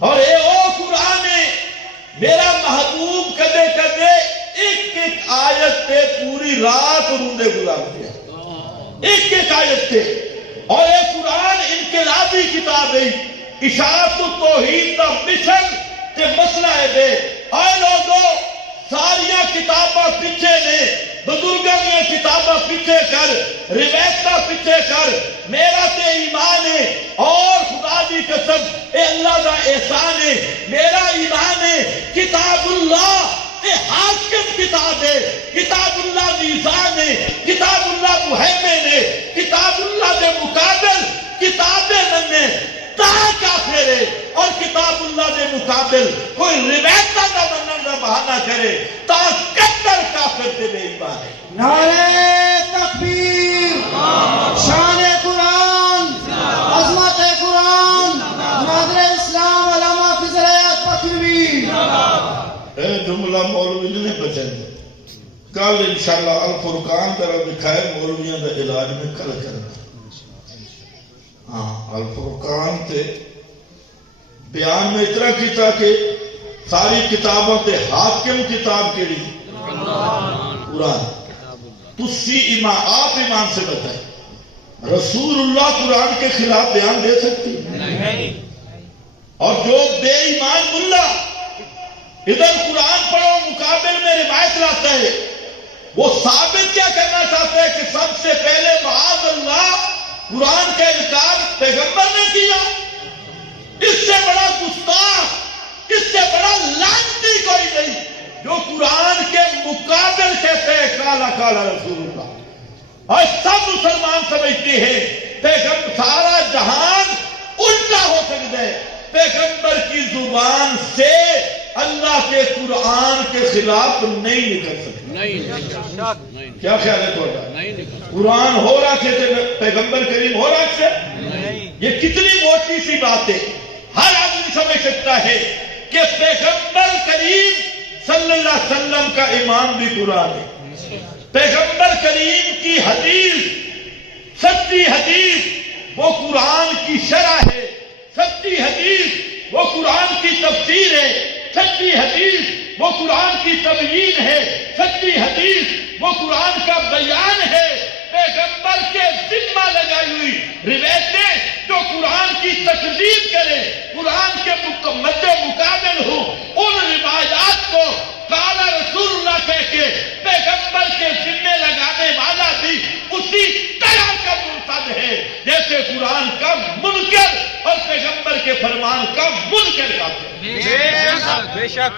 اور یہ او قرآن ہے، میرا محبوب کدے کدے ایک ایک آیت پہ پوری رات روندے گزارتے ہیں، ایک ایک آیت پہ۔ اور یہ قرآن انقلابی کتاب ہے، اشاعت التوحید کا مشن تے مسئلہ ہے دے۔ اے لوگوں ساریاں کتاباں پیچھے نے، بزرگاں نے کتاباں پیچھے کر، روایتاں پیچھے کر، میرا تے ایمان ہے اور خدا دی قسم اے اللہ دا احسان ہے، میرا ایمان ہے کتاب اللہ اے حاکم کتاب ہے، کتاب اللہ میزان ہے، کتاب اللہ محمد ہے، کتاب اللہ دے مقابل کتابیں ننے تا کافر ہے، اور کتاب اللہ دے مقابل کوئی روایت نہ منن دا بہانہ کرے تا قدر کافر تے بے ایمان ہے۔ نعرہ تکبیر، شان قرآن، عظمت قرآن، نادر اسلام علامہ فضل حیات پکروی۔ اے جملہ مولوی نہیں بچیں، کل انشاءاللہ الفرقان طرح دکھائے مولویاں دا علاج میں کل کرنا۔ ہاں الفرقان تے بیان میں اتنا کیتا کہ ساری کتابوں تے حاکم کتاب کیڑی؟ قرآن۔ تسی ایمان آپ ایمان سے بتائیں، رسول اللہ قرآن کے خلاف بیان دے سکتی؟ اور جو بے ایمان ملا ادھر قرآن پڑھو مقابل میں روایت لاتا ہے، وہ ثابت کیا کرنا چاہتا ہے کہ سب سے پہلے معاذ اللہ قرآن کا انکار پیغمبر نے کیا۔ اس سے بڑا گستاخ، اس سے بڑا لعنتی کوئی نہیں جو قرآن کے مقابل کہتے ہیں کالا کالا رسول اللہ۔ اور سب مسلمان سمجھتے ہیں پیغمبر، سارا جہان الٹا ہو سکتا ہے، پیغمبر کی زبان سے اللہ کے قرآن کے خلاف نہیں نکل سکتا۔ کیا خیال ہے تھوڑا؟ قرآن ہو رہا تھے پیغمبر کریم ہو رہا تھے؟ یہ کتنی موٹی سی بات ہے، ہر آدمی سمجھ سکتا ہے کہ پیغمبر کریم صلی اللہ علیہ وسلم کا امام بھی قرآن ہے۔ پیغمبر کریم کی حدیث، سچی حدیث وہ قرآن کی شرح ہے، سچی حدیث وہ قرآن کی تفسیر ہے، سچی حدیث وہ قرآن کی تبیین ہے، سچی حدیث وہ قرآن کا بیان ہے۔ پیغمبر کے ذمہ لگائی ہوئی روایتیں جو قرآن کی تکذیب کرے، قرآن کے مقابل ہو، ان روایات کو قال رسول اللہ کہہ کے پیغمبر کے ذمہ لگانے والا بھی اسی طرح کا مرتد ہے جیسے قرآن کا منکر اور پیغمبر کے فرمان کا منکر کافر۔ بے شک